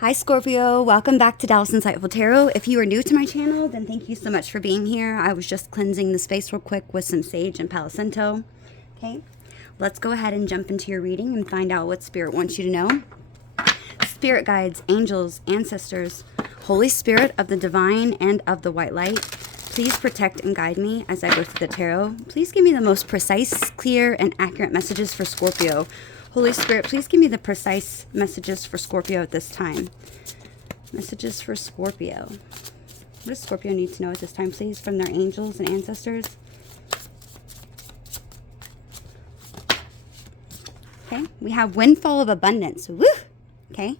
Hi Scorpio, welcome back to Dallas Insightful Tarot. If you are new to my channel, then thank you so much for being here. I was just cleansing the space real quick with some sage and Palo Santo. Okay, let's go ahead and jump into your reading and find out what Spirit wants you to know. Spirit guides, angels, ancestors, Holy Spirit of the divine and of the white light, please protect and guide me as I go through the tarot. Please give me the most precise, clear, and accurate messages for Scorpio. Holy Spirit, please give me the precise messages for Scorpio at this time. Messages for Scorpio. What does Scorpio need to know at this time, please, from their angels and ancestors? Okay, we have Windfall of abundance. Woo! Okay,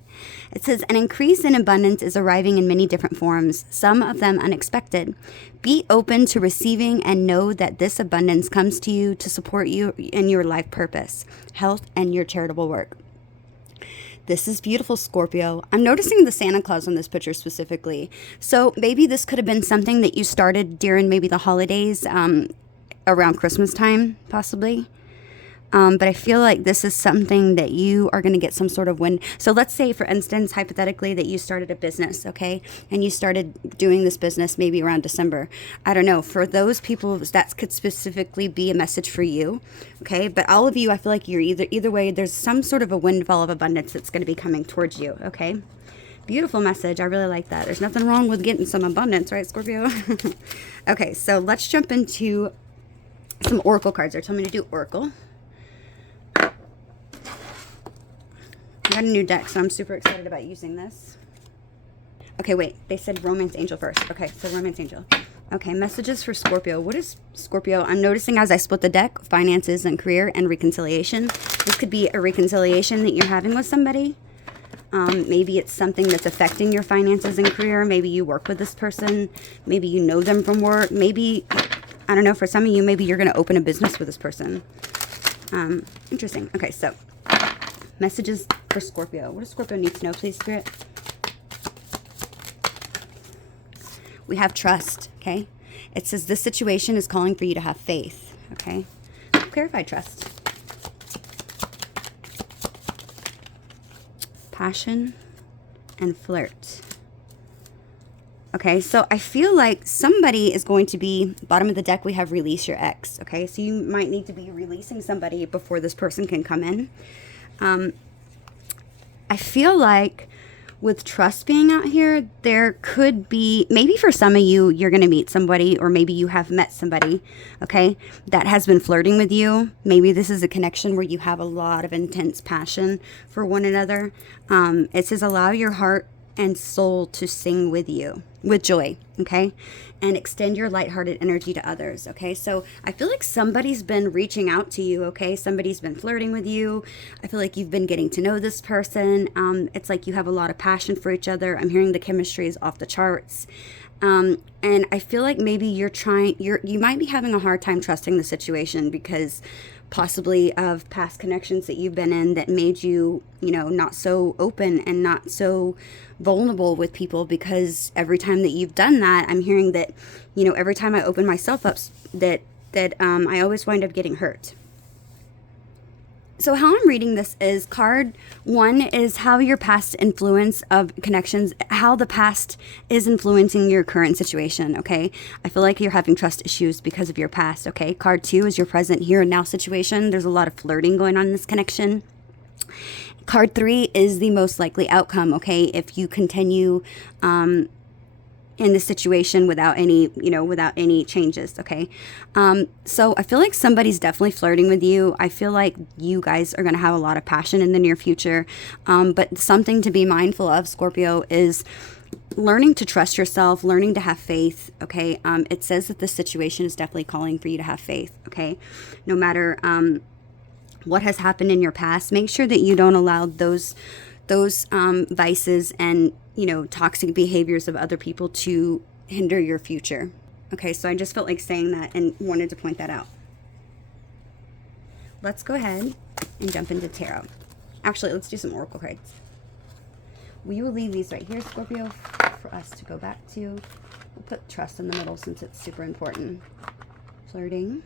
it says an increase in abundance is arriving in many different forms, some of them unexpected. Be open to receiving and know that this abundance comes to you to support you in your life purpose, health, and your charitable work. This is beautiful, Scorpio. I'm noticing the Santa Claus on this picture specifically. So maybe this could have been something that you started during maybe the holidays, around Christmas time, possibly. But I feel like this is something that you are going to get some sort of win. So let's say, for instance, hypothetically, that you started a business, okay? And you started doing this business maybe around December. I don't know. For those people, that could specifically be a message for you, okay? But all of you, I feel like you're either way, there's some sort of a windfall of abundance that's going to be coming towards you, okay? Beautiful message. I really like that. There's nothing wrong with getting some abundance, right, Scorpio? Okay, so let's jump into some oracle cards. They're telling me to do oracle. I got a new deck, so I'm super excited about using this. Okay, wait. They said Romance Angel first. Okay, so Romance Angel. Okay, messages for Scorpio. What is Scorpio? I'm noticing as I split the deck, finances and career and reconciliation. This could be a reconciliation that you're having with somebody. Maybe it's something that's affecting your finances and career. Maybe you work with this person. Maybe you know them from work. Maybe, I don't know, for some of you, maybe you're going to open a business with this person. Interesting. Okay, so messages for Scorpio. What does Scorpio need to know, please, Spirit? We have trust, okay? It says this situation is calling for you to have faith, okay? Clarify trust. Passion and flirt. Okay, so I feel like somebody is going to be, bottom of the deck, we have release your ex, okay? So you might need to be releasing somebody before this person can come in. I feel like with trust being out here, there could be, maybe for some of you, you're going to meet somebody, or maybe you have met somebody, okay, that has been flirting with you. Maybe this is a connection where you have a lot of intense passion for one another. It says allow your heart and soul to sing with you, with joy, okay? And extend your lighthearted energy to others, okay? So I feel like somebody's been reaching out to you, okay? Somebody's been flirting with you. I feel like you've been getting to know this person. It's like you have a lot of passion for each other. I'm hearing the chemistry is off the charts. And I feel like maybe you might be having a hard time trusting the situation because possibly of past connections that you've been in that made you, not so open and not so vulnerable with people, because every time that you've done that, I'm hearing that, every time I open myself up, that I always wind up getting hurt. So how I'm reading this is card 1 is how your past influence of connections, how the past is influencing your current situation, okay? I feel like you're having trust issues because of your past, okay? Card 2 is your present here and now situation. There's a lot of flirting going on in this connection. Card 3 is the most likely outcome, okay? If you continue in the situation without any changes, okay? So I feel like somebody's definitely flirting with you. I feel like you guys are going to have a lot of passion in the near future. But something to be mindful of, Scorpio, is learning to trust yourself, learning to have faith, okay? It says that this situation is definitely calling for you to have faith, okay? No matter what has happened in your past, make sure that you don't allow those vices and toxic behaviors of other people to hinder your future. Okay, so I just felt like saying that and wanted to point that out. Let's go ahead and jump into tarot. Actually, let's do some oracle cards. We will leave these right here, Scorpio, for us to go back to. We'll put trust in the middle since it's super important. Flirting.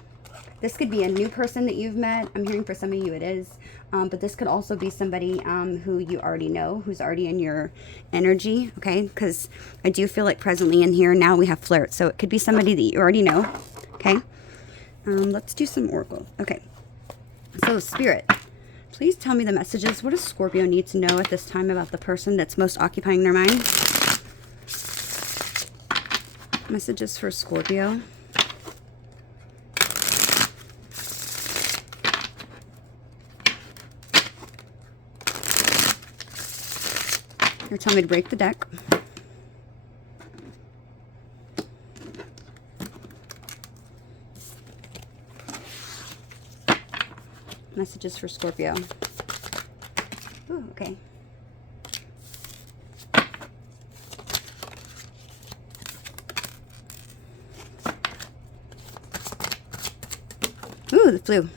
This could be a new person that you've met. I'm hearing for some of you it is. But this could also be somebody who you already know, who's already in your energy, okay? Because I do feel like presently in here now we have flirt. So it could be somebody that you already know, okay? Let's do some oracle. Okay. So Spirit, please tell me the messages. What does Scorpio need to know at this time about the person that's most occupying their mind? Messages for Scorpio. Or tell me to break the deck. Messages for Scorpio. Ooh, okay. Ooh, the flu.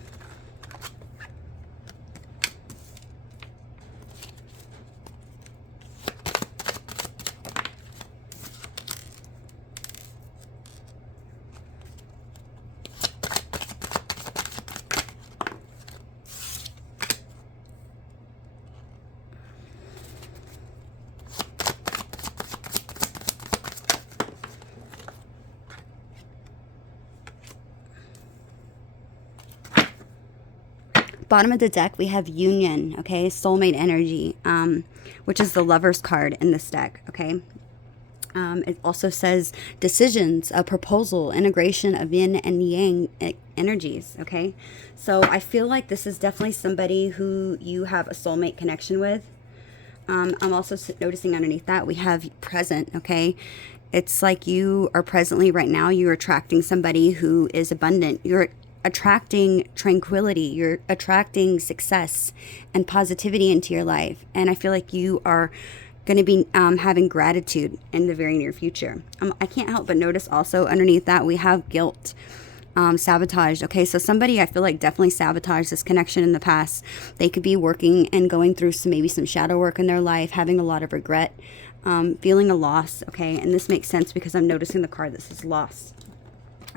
Bottom of the deck, we have union, okay? Soulmate energy, which is the Lover's card in this deck, okay? It also says decisions, a proposal, integration of yin and yang energies, okay? So I feel like this is definitely somebody who you have a soulmate connection with. I'm also noticing underneath that we have present, okay? It's like you are presently right now, you're attracting somebody who is abundant. You're attracting tranquility, you're attracting success and positivity into your life. And I feel like you are going to be having gratitude in the very near future. I can't help but notice also underneath that we have guilt, sabotage. Okay, so somebody I feel like definitely sabotaged this connection in the past. They could be working and going through maybe some shadow work in their life, having a lot of regret, feeling a loss. Okay, and this makes sense because I'm noticing the card that says loss.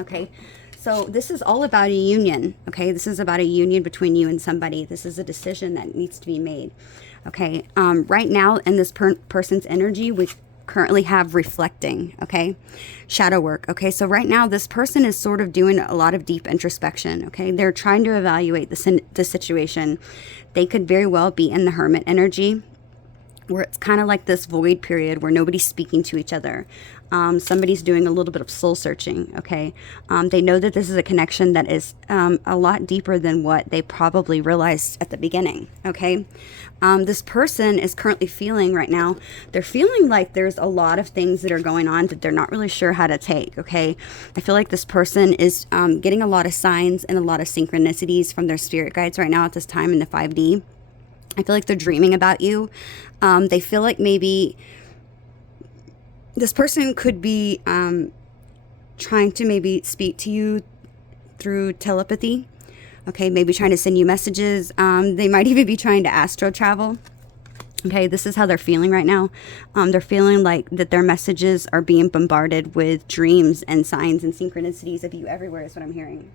Okay. So this is all about a union, okay? This is about a union between you and somebody. This is a decision that needs to be made, okay? Right now in this person's energy, we currently have reflecting, okay? Shadow work, okay? So right now this person is sort of doing a lot of deep introspection, okay? They're trying to evaluate the situation. They could very well be in the Hermit energy, where it's kind of like this void period where nobody's speaking to each other. Somebody's doing a little bit of soul searching, okay? They know that this is a connection that is a lot deeper than what they probably realized at the beginning, okay? This person is currently feeling right now, they're feeling like there's a lot of things that are going on that they're not really sure how to take, okay? I feel like this person is getting a lot of signs and a lot of synchronicities from their spirit guides right now at this time in the 5D. I feel like they're dreaming about you. They feel like maybe this person could be trying to maybe speak to you through telepathy. Okay, maybe trying to send you messages. They might even be trying to astro travel. Okay, this is how they're feeling right now. They're feeling like that their messages are being bombarded with dreams and signs and synchronicities of you everywhere is what I'm hearing.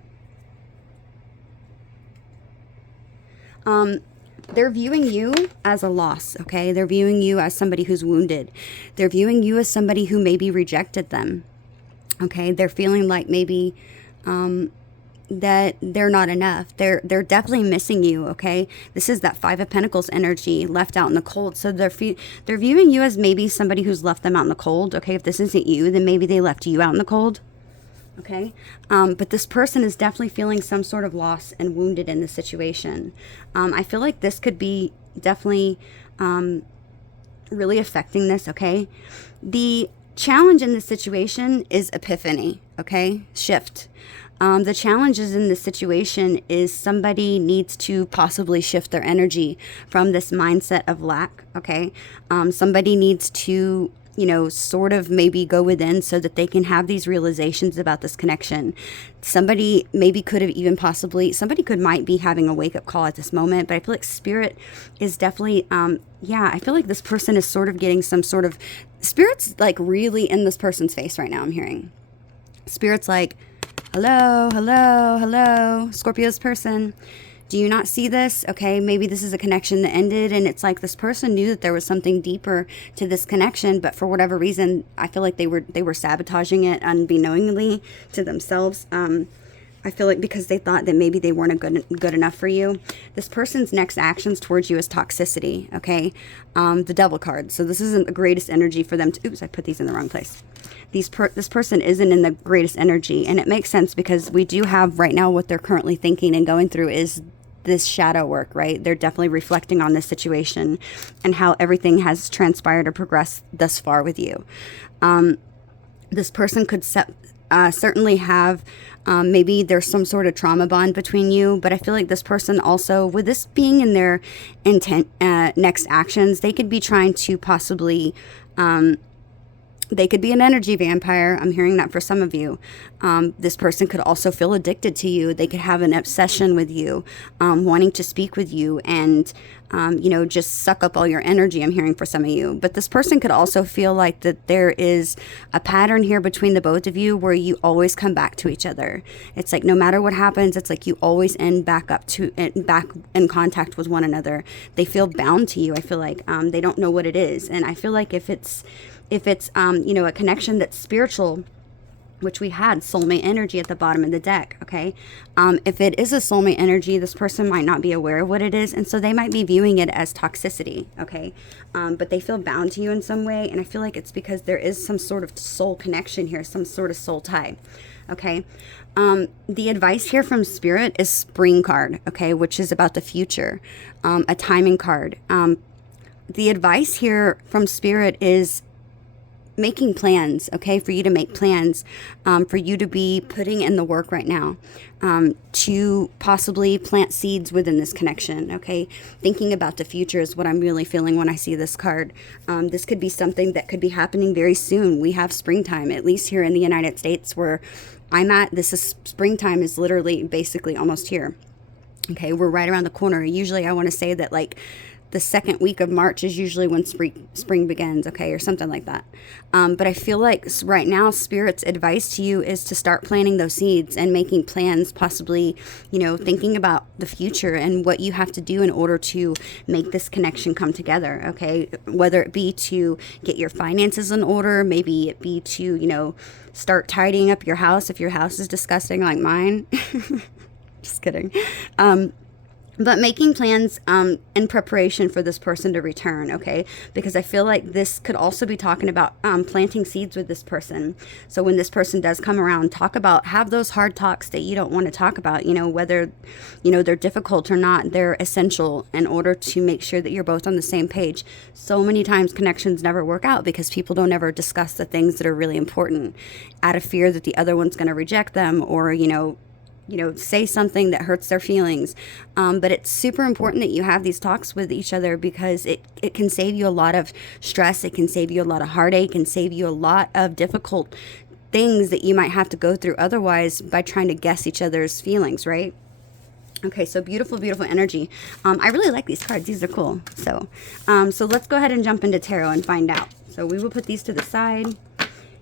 They're viewing you as a loss, okay? They're viewing you as somebody who's wounded. They're viewing you as somebody who maybe rejected them, okay? They're feeling like maybe that they're not enough. They're definitely missing you, okay? This is that 5 of Pentacles energy, left out in the cold. So they're viewing you as maybe somebody who's left them out in the cold, okay? If this isn't you, then maybe they left you out in the cold. Okay, but this person is definitely feeling some sort of loss and wounded in this situation. I feel like this could be definitely really affecting this, okay? The challenge in this situation is epiphany, okay? Shift. The challenges in this situation is somebody needs to possibly shift their energy from this mindset of lack, okay? Somebody needs to sort of maybe go within so that they can have these realizations about this connection. Somebody maybe could have even might be having a wake-up call at this moment, but I feel like Spirit is definitely, I feel like this person is sort of getting some sort of, Spirit's like really in this person's face right now, I'm hearing. Spirit's like, Hello, hello, hello, Scorpio's person. Do you not see this? Okay, maybe this is a connection that ended, and it's like this person knew that there was something deeper to this connection, but for whatever reason, I feel like they were sabotaging it unbeknowingly to themselves. I feel like because they thought that maybe they weren't good enough for you. This person's next actions towards you is toxicity, okay? The Devil card. So this isn't the greatest energy for them to... Oops, I put these in the wrong place. This person isn't in the greatest energy, and it makes sense because we do have right now what they're currently thinking and going through is this shadow work, right? They're definitely reflecting on this situation and how everything has transpired or progressed thus far with you. This person could certainly have... maybe there's some sort of trauma bond between you, but I feel like this person also, with this being in their intent, next actions, they could be trying to possibly, they could be an energy vampire. I'm hearing that for some of you. This person could also feel addicted to you. They could have an obsession with you, wanting to speak with you and, just suck up all your energy. I'm hearing for some of you. But this person could also feel like that there is a pattern here between the both of you where you always come back to each other. It's like no matter what happens, it's like you always end back in contact with one another. They feel bound to you. I feel like they don't know what it is. And I feel like if it's a connection that's spiritual, which we had soulmate energy at the bottom of the deck, okay? If it is a soulmate energy, this person might not be aware of what it is, and so they might be viewing it as toxicity, okay? But they feel bound to you in some way, and I feel like it's because there is some sort of soul connection here, some sort of soul tie, okay? The advice here from Spirit is Spring card, okay, which is about the future, a timing card. The advice here from Spirit is making plans, okay, for you to make plans, for you to be putting in the work right now, to possibly plant seeds within this connection, okay? Thinking about the future is what I'm really feeling when I see this card. This could be something that could be happening very soon. We have springtime, at least here in the United States where I'm at. Springtime is literally basically almost here. Okay, we're right around the corner. Usually I want to say that like the second week of March is usually when spring begins, okay, or something like that. But I feel like right now, Spirit's advice to you is to start planting those seeds and making plans, possibly, thinking about the future and what you have to do in order to make this connection come together, okay? Whether it be to get your finances in order, maybe it be to, start tidying up your house if your house is disgusting like mine. Just kidding. But making plans in preparation for this person to return, okay? Because I feel like this could also be talking about planting seeds with this person. So when this person does come around, have those hard talks that you don't want to talk about, whether, they're difficult or not, they're essential in order to make sure that you're both on the same page. So many times connections never work out because people don't ever discuss the things that are really important out of fear that the other one's going to reject them or, say something that hurts their feelings. But it's super important that you have these talks with each other because it can save you a lot of stress. It can save you a lot of heartache, can save you a lot of difficult things that you might have to go through otherwise by trying to guess each other's feelings, right? Okay, so beautiful, beautiful energy. I really like these cards. These are cool. So let's go ahead and jump into tarot and find out. So we will put these to the side.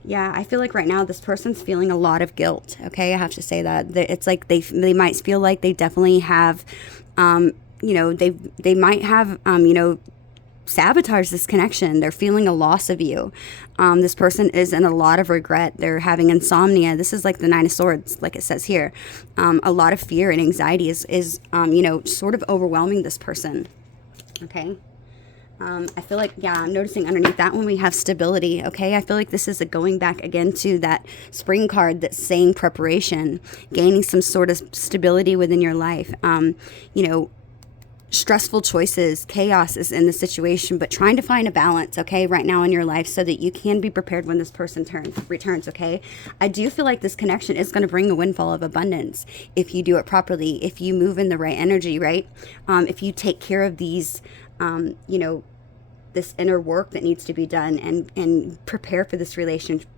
Yeah, I feel like right now this person's feeling a lot of guilt, okay? I have to say that. It's like they might feel like they definitely have, they might have, sabotage this connection. They're feeling a loss of you. This person is in a lot of regret. They're having insomnia. This is like the Nine of Swords, like it says here. A lot of fear and anxiety is sort of overwhelming this person, okay? I feel like, I'm noticing underneath that one we have stability, okay? I feel like this is going back again to that spring card that's saying preparation, gaining some sort of stability within your life. Stressful choices, chaos is in the situation, but trying to find a balance, okay, right now in your life so that you can be prepared when this person returns, okay? I do feel like this connection is going to bring a windfall of abundance if you do it properly, if you move in the right energy, right? If you take care of these, this inner work that needs to be done and prepare for this relationship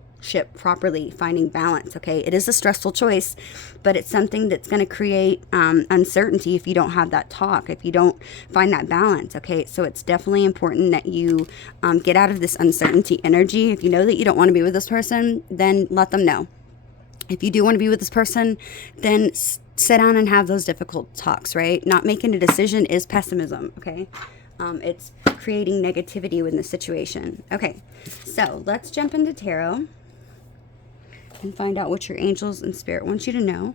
properly, finding balance, okay? It is a stressful choice, but it's something that's going to create uncertainty if you don't have that talk, if you don't find that balance, okay? So it's definitely important that you get out of this uncertainty energy. If you know that you don't want to be with this person, then let them know. If you do want to be with this person, then sit down and have those difficult talks, right? Not making a decision is pessimism, okay? It's creating negativity within the situation. Okay, so let's jump into tarot and find out what your angels and spirit wants you to know.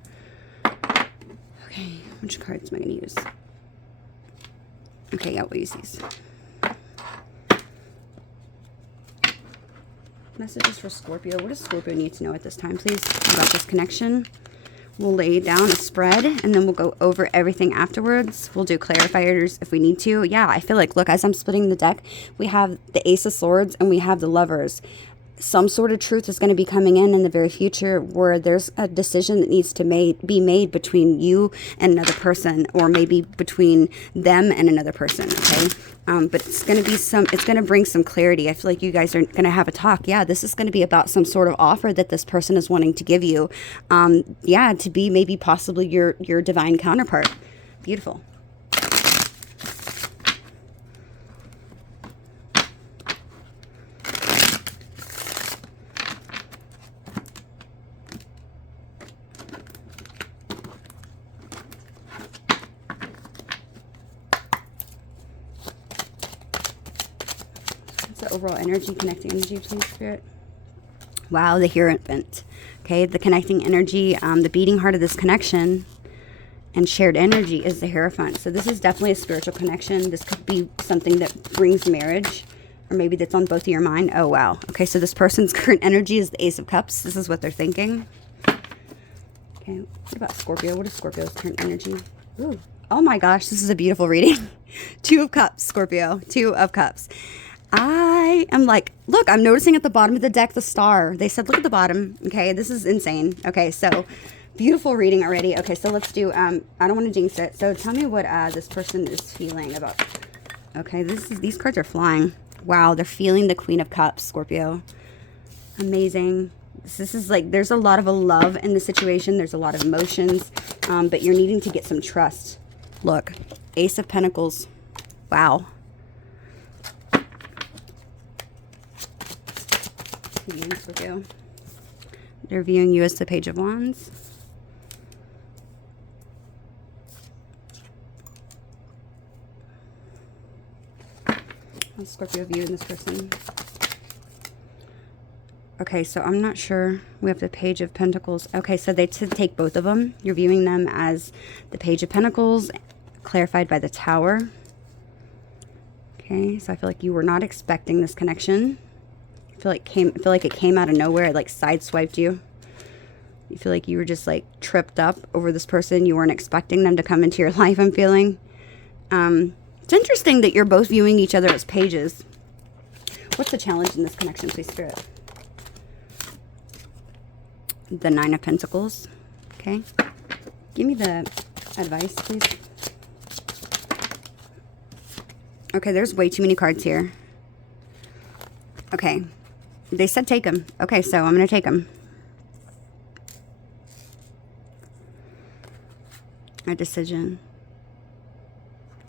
Okay, which cards am I going to use? Okay, yeah, we'll use these. Messages for Scorpio. What does Scorpio need to know at this time, please, about this connection? We'll lay down a spread, and then we'll go over everything afterwards. We'll do clarifiers if we need to. Yeah, I feel like, look, as I'm splitting the deck, we have the Ace of Swords and we have the Lovers. Some sort of truth is going to be coming in the very future where there's a decision that needs to be made between you and another person, or maybe between them and another person, okay? But it's going to be it's going to bring some clarity. I feel like you guys are going to have a talk. Yeah, this is going to be about some sort of offer that this person is wanting to give you. Yeah, to be maybe possibly your divine counterpart. Beautiful. The overall energy, connecting energy, please, Spirit. Wow, the Hierophant. Okay, the connecting energy, the beating heart of this connection and shared energy is the Hierophant. So this is definitely a spiritual connection. This could be something that brings marriage, or maybe that's on both of your mind. Oh, wow. Okay, so this person's current energy is the Ace of Cups. This is what they're thinking. Okay, what about Scorpio? What is Scorpio's current energy? Ooh. Oh my gosh, this is a beautiful reading. Two of Cups, Scorpio. Two of Cups. I am like, look, I'm noticing at the bottom of the deck, the star. They said, look at the bottom. Okay, this is insane. Okay, so beautiful reading already. Okay, so let's do, I don't want to jinx it. So tell me what this person is feeling about. Okay, these cards are flying. Wow, they're feeling the Queen of Cups, Scorpio. Amazing. This is like, there's a lot of love in the situation. There's a lot of emotions, but you're needing to get some trust. Look, Ace of Pentacles. Wow. Scorpio. They're viewing you as the Page of Wands. How's Scorpio viewing this person? Okay, so I'm not sure. We have the Page of Pentacles. Okay, so they take both of them. You're viewing them as the Page of Pentacles, clarified by the Tower. Okay, so I feel like you were not expecting this connection. I feel like it came out of nowhere. It like sideswiped you. You feel like you were just like tripped up over this person. You weren't expecting them to come into your life, I'm feeling. It's interesting that you're both viewing each other as pages. What's the challenge in this connection, please, Spirit? The Nine of Pentacles. Okay. Give me the advice, please. Okay, there's way too many cards here. Okay. They said take them. Okay, so I'm going to take them. A decision.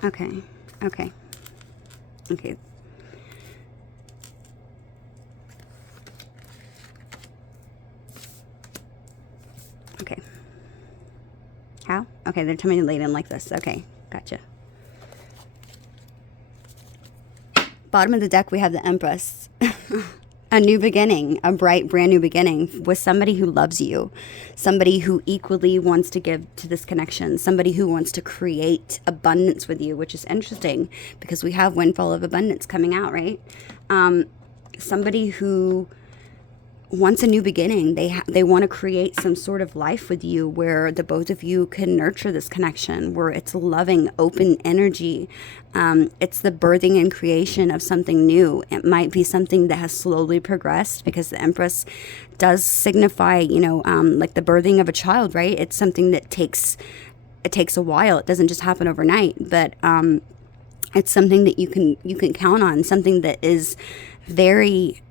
Okay. Okay. Okay. Okay. How? Okay, they're telling me to lay down like this. Okay, gotcha. Bottom of the deck, we have the Empress. A new beginning, a bright, brand new beginning with somebody who loves you, somebody who equally wants to give to this connection, somebody who wants to create abundance with you, which is interesting because we have Windfall of Abundance coming out, right? Somebody who wants a new beginning. They want to create some sort of life with you where the both of you can nurture this connection, where it's loving, open energy. It's the birthing and creation of something new. It might be something that has slowly progressed because the Empress does signify, like the birthing of a child, right? It's something that takes a while. It doesn't just happen overnight, but it's something that you can count on, something that is very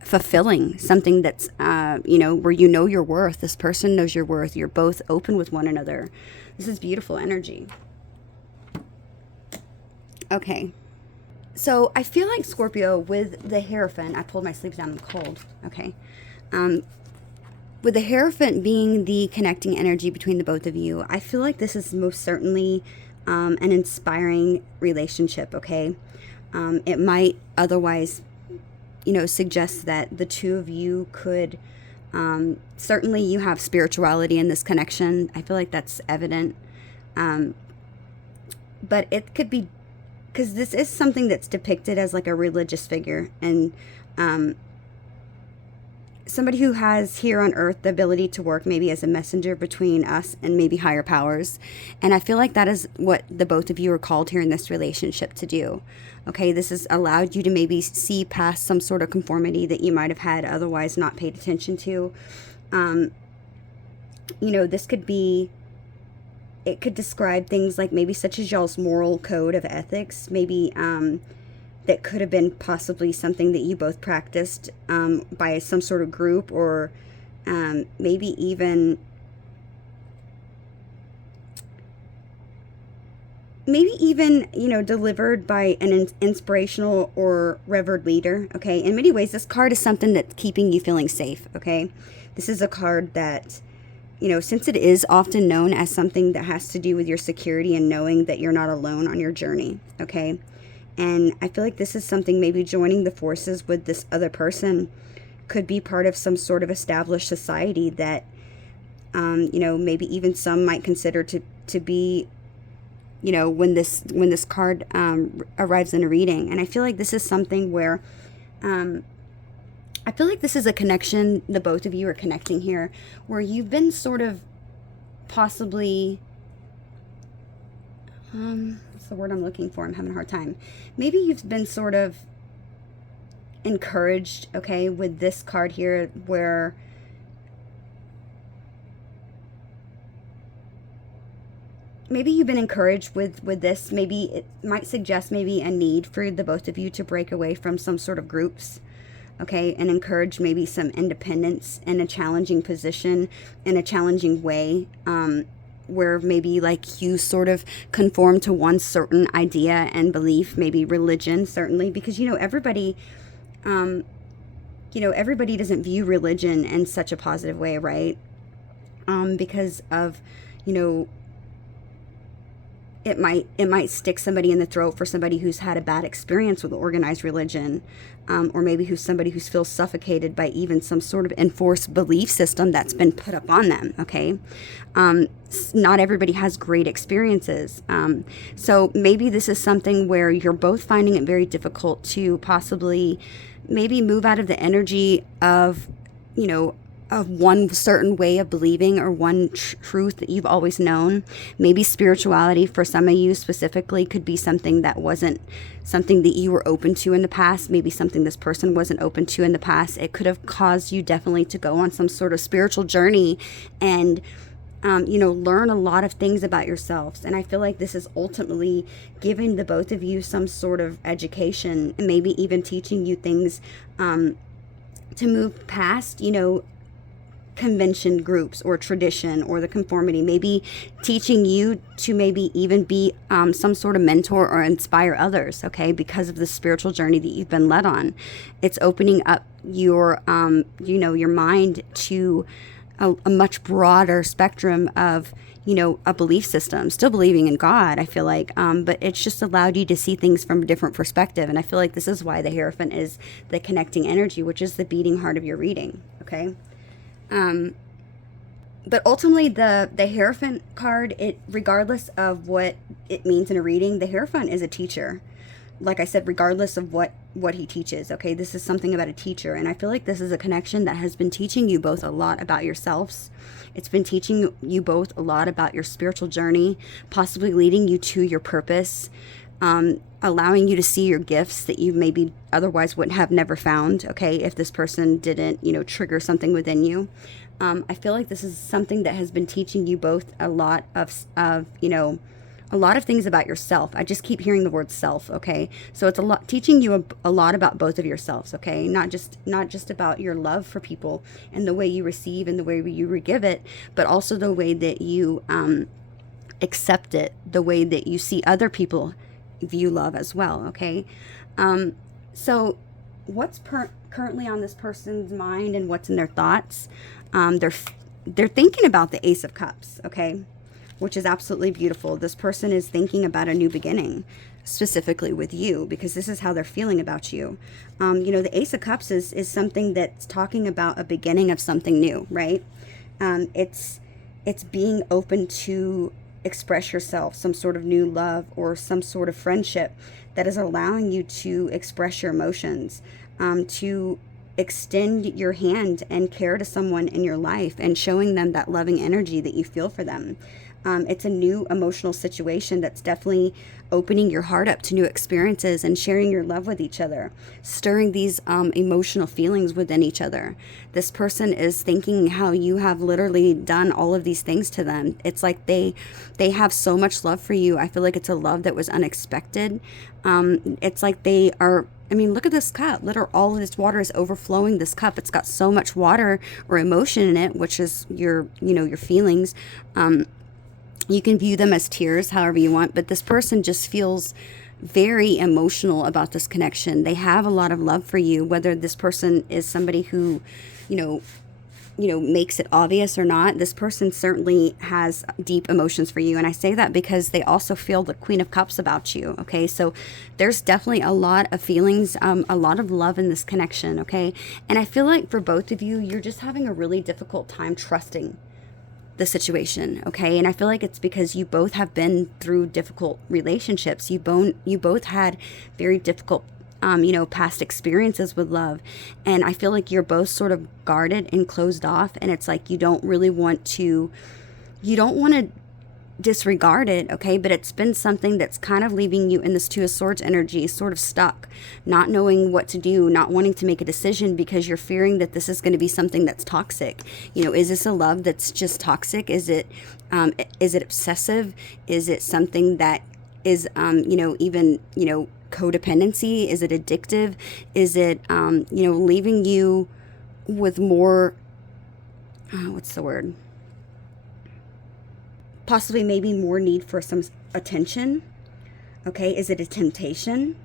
fulfilling, something that's where you know your worth. This person knows your worth. You're both open with one another. This is beautiful energy. Okay, so I feel like Scorpio with the Hierophant, I pulled my sleeves down, I'm cold. Okay, With the Hierophant being the connecting energy between the both of you, I feel like this is most certainly an inspiring relationship, okay? It might otherwise, suggest that the two of you could, certainly you have spirituality in this connection. I feel like that's evident. But it could be, because this is something that's depicted as like a religious figure, and somebody who has here on earth the ability to work maybe as a messenger between us and maybe higher powers. And I feel like that is what the both of you are called here in this relationship to do. Okay, this has allowed you to maybe see past some sort of conformity that you might have had otherwise not paid attention to. This could be, it could describe things like maybe such as y'all's moral code of ethics, maybe that could have been possibly something that you both practiced by some sort of group, or maybe even delivered by an inspirational or revered leader. Okay, in many ways this card is something that's keeping you feeling safe. Okay, this is a card that, since it is often known as something that has to do with your security and knowing that you're not alone on your journey. Okay, and I feel like this is something, maybe joining the forces with this other person could be part of some sort of established society that, maybe even some might consider to be, when this card arrives in a reading. And I feel like this is something where, I feel like this is a connection, the both of you are connecting here, where you've been sort of possibly, what's the word I'm looking for? I'm having a hard time. Maybe you've been sort of encouraged, okay, with this card here, where maybe you've been encouraged with this. Maybe it might suggest maybe a need for the both of you to break away from some sort of groups, okay, and encourage maybe some independence in a challenging position, in a challenging way, where maybe like you sort of conform to one certain idea and belief, maybe religion, certainly, because everybody everybody doesn't view religion in such a positive way, right? Because of, it might stick somebody in the throat for somebody who's had a bad experience with organized religion, or maybe who's somebody who feels suffocated by even some sort of enforced belief system that's been put up on them. Okay, not everybody has great experiences, so maybe this is something where you're both finding it very difficult to possibly maybe move out of the energy of of one certain way of believing, or one truth that you've always known. Maybe spirituality for some of you specifically could be something that wasn't something that you were open to in the past, maybe something this person wasn't open to in the past. It could have caused you definitely to go on some sort of spiritual journey and learn a lot of things about yourselves. And I feel like this is ultimately giving the both of you some sort of education, and maybe even teaching you things to move past, convention groups or tradition or the conformity, maybe teaching you to maybe even be some sort of mentor or inspire others, okay, because of the spiritual journey that you've been led on. It's opening up your your mind to a much broader spectrum of a belief system, still believing in God, I feel like, but it's just allowed you to see things from a different perspective. And I feel like this is why the Hierophant is the connecting energy, which is the beating heart of your reading, okay? But ultimately the Hierophant card, it, regardless of what it means in a reading, the Hierophant is a teacher. Like I said, regardless of what he teaches, okay, this is something about a teacher. And I feel like this is a connection that has been teaching you both a lot about yourselves. It's been teaching you both a lot about your spiritual journey, possibly leading you to your purpose, allowing you to see your gifts that you maybe otherwise would have never found, okay, if this person didn't, trigger something within you. I feel like this is something that has been teaching you both a lot of a lot of things about yourself. I just keep hearing the word self, okay? So it's teaching you a lot about both of yourselves, okay? Not just about your love for people and the way you receive and the way you give it, but also the way that you accept it, the way that you see other people view love as well, okay? So what's currently on this person's mind and what's in their thoughts. They're thinking about the Ace of Cups, okay, which is absolutely beautiful. This person is thinking about a new beginning, specifically with you, because this is how they're feeling about you. You know, the Ace of Cups is something that's talking about a beginning of something new, right? It's being open to express yourself, some sort of new love or some sort of friendship that is allowing you to express your emotions, to extend your hand and care to someone in your life and showing them that loving energy that you feel for them. It's a new emotional situation that's definitely opening your heart up to new experiences and sharing your love with each other, stirring these emotional feelings within each other. This person is thinking how you have literally done all of these things to them. It's like they have so much love for you. I feel like it's a love that was unexpected. It's like they are, I mean, look at this cup. Literally, all of this water is overflowing this cup. It's got so much water or emotion in it, which is your feelings. You can view them as tears, however you want, but this person just feels very emotional about this connection. They have a lot of love for you, whether this person is somebody who, makes it obvious or not. This person certainly has deep emotions for you. And I say that because they also feel the Queen of Cups about you. Okay. So there's definitely a lot of feelings, a lot of love in this connection. Okay. And I feel like for both of you, you're just having a really difficult time trusting the situation, okay? And I feel like it's because you both have been through difficult relationships. You both had very difficult past experiences with love, and I feel like you're both sort of guarded and closed off, and it's like you don't want to disregard it, okay? But it's been something that's kind of leaving you in this Two of Swords energy, sort of stuck, not knowing what to do, not wanting to make a decision because you're fearing that this is going to be something that's toxic. Is this a love that's just toxic? Is it obsessive? Is it something that is even codependency? Is it addictive? Is it leaving you with more what's the word? Possibly maybe more need for some attention. Okay, is it a temptation?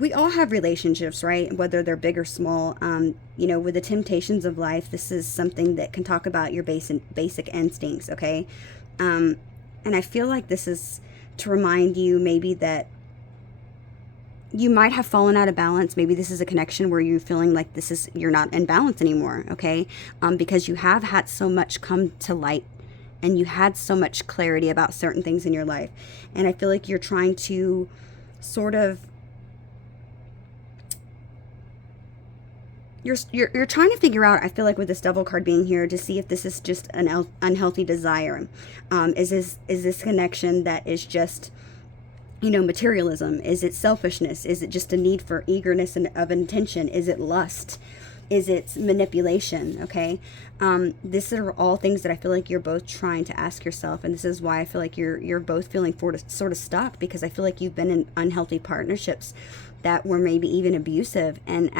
We all have relationships, right? Whether they're big or small. With the temptations of life, this is something that can talk about your basic instincts, okay? And I feel like this is to remind you maybe that you might have fallen out of balance. Maybe this is a connection where you're feeling like you're not in balance anymore, okay? Because you have had so much come to light and you had so much clarity about certain things in your life. And I feel like you're trying to sort of, you're trying to figure out, I feel like with this Devil card being here, to see if this is just an unhealthy desire. Is this connection that is just, materialism? Is it selfishness? Is it just a need for eagerness and of intention? Is it lust? Is it manipulation? Okay. These are all things that I feel like you're both trying to ask yourself. And this is why I feel like you're both feeling sort of stuck, because I feel like you've been in unhealthy partnerships that were maybe even abusive. And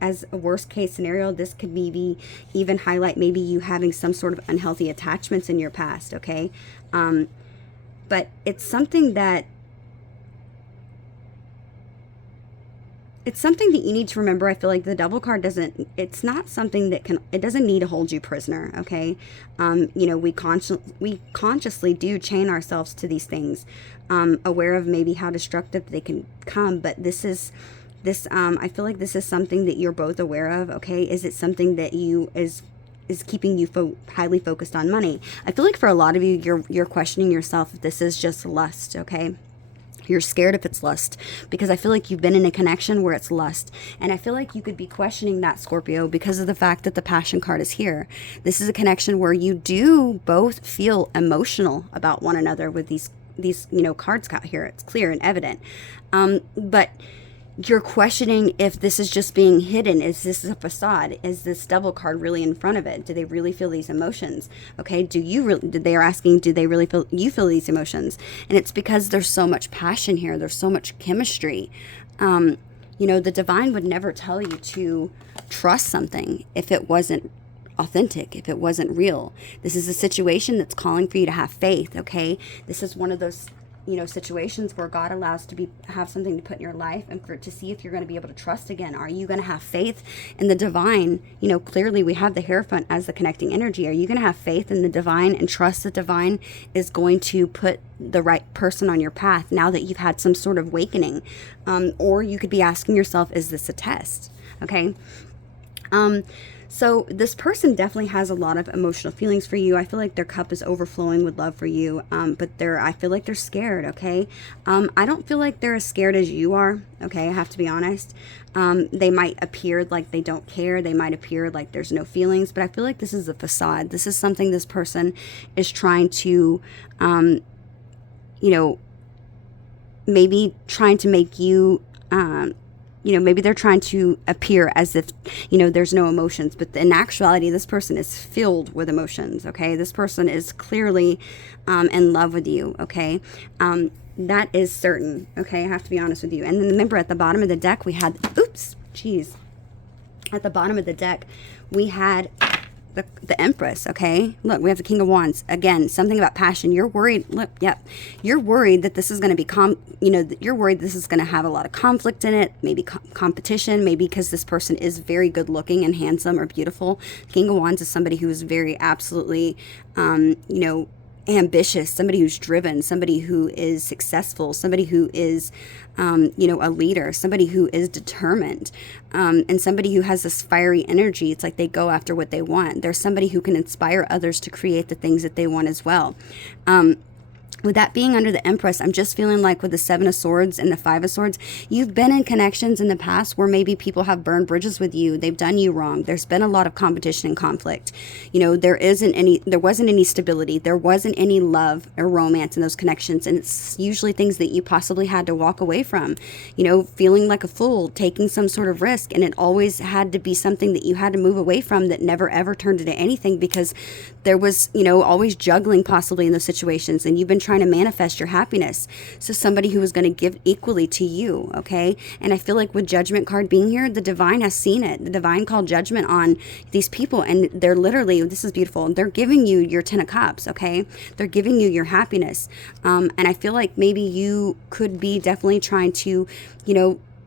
as a worst case scenario, this could maybe even highlight maybe you having some sort of unhealthy attachments in your past. Okay. But it's something that you need to remember. I feel like the Devil card it's not something that it doesn't need to hold you prisoner, okay? We consciously do chain ourselves to these things, aware of maybe how destructive they can come, but I feel like this is something that you're both aware of, okay? Is it something that is keeping you highly focused on money? I feel like for a lot of you, you're questioning yourself if this is just lust, okay? You're scared if it's lust, because I feel like you've been in a connection where it's lust. And I feel like you could be questioning that, Scorpio, because of the fact that the Passion card is here. This is a connection where you do both feel emotional about one another with these cards out here. It's clear and evident. But you're questioning if this is just being hidden. Is this a facade? Is this Devil card really in front of it? Do they really feel these emotions? Okay, they are asking, do they really feel these emotions? And it's because there's so much passion here. There's so much chemistry. The divine would never tell you to trust something if it wasn't authentic, if it wasn't real. This is a situation that's calling for you to have faith, okay? This is one of those situations where God allows to have something to put in your life, and to see if you're going to be able to trust again. Are you going to have faith in the divine? Clearly we have the Hierophant as the connecting energy. Are you going to have faith in the divine and trust the divine is going to put the right person on your path now that you've had some sort of awakening? Or you could be asking yourself, is this a test? Okay. So this person definitely has a lot of emotional feelings for you. I feel like their cup is overflowing with love for you, but I feel like they're scared, okay? I don't feel like they're as scared as you are, okay? I have to be honest. They might appear like they don't care. They might appear like there's no feelings, but I feel like this is a facade. This is something this person is trying to, maybe trying to make you, maybe they're trying to appear as if, there's no emotions, but in actuality, this person is filled with emotions, okay? This person is clearly in love with you, okay? That is certain, okay? I have to be honest with you. And then remember, at the bottom of the deck, we had, at the bottom of the deck, we had the Empress, okay? Look, we have the King of Wands. Again, something about passion. You're worried. Look, yep. You're worried that this is going to be, you're worried this is going to have a lot of conflict in it, maybe competition, maybe because this person is very good looking and handsome or beautiful. King of Wands is somebody who is very absolutely, ambitious, somebody who's driven, somebody who is successful, somebody who is, a leader, somebody who is determined, and somebody who has this fiery energy. It's like they go after what they want. There's somebody who can inspire others to create the things that they want as well. With that being under the Empress, I'm just feeling like with the Seven of Swords and the Five of Swords, you've been in connections in the past where maybe people have burned bridges with you. They've done you wrong. There's been a lot of competition and conflict. There wasn't any stability. There wasn't any love or romance in those connections. And it's usually things that you possibly had to walk away from, feeling like a fool, taking some sort of risk. And it always had to be something that you had to move away from that never ever turned into anything, because there was, always juggling possibly in those situations. And you've been trying to manifest your happiness. So somebody who is going to give equally to you, okay? And I feel like with Judgment card being here, the divine has seen it. The divine called judgment on these people, and they're literally, this is beautiful, they're giving you your Ten of Cups, okay? They're giving you your happiness. And I feel like maybe you could be definitely trying to,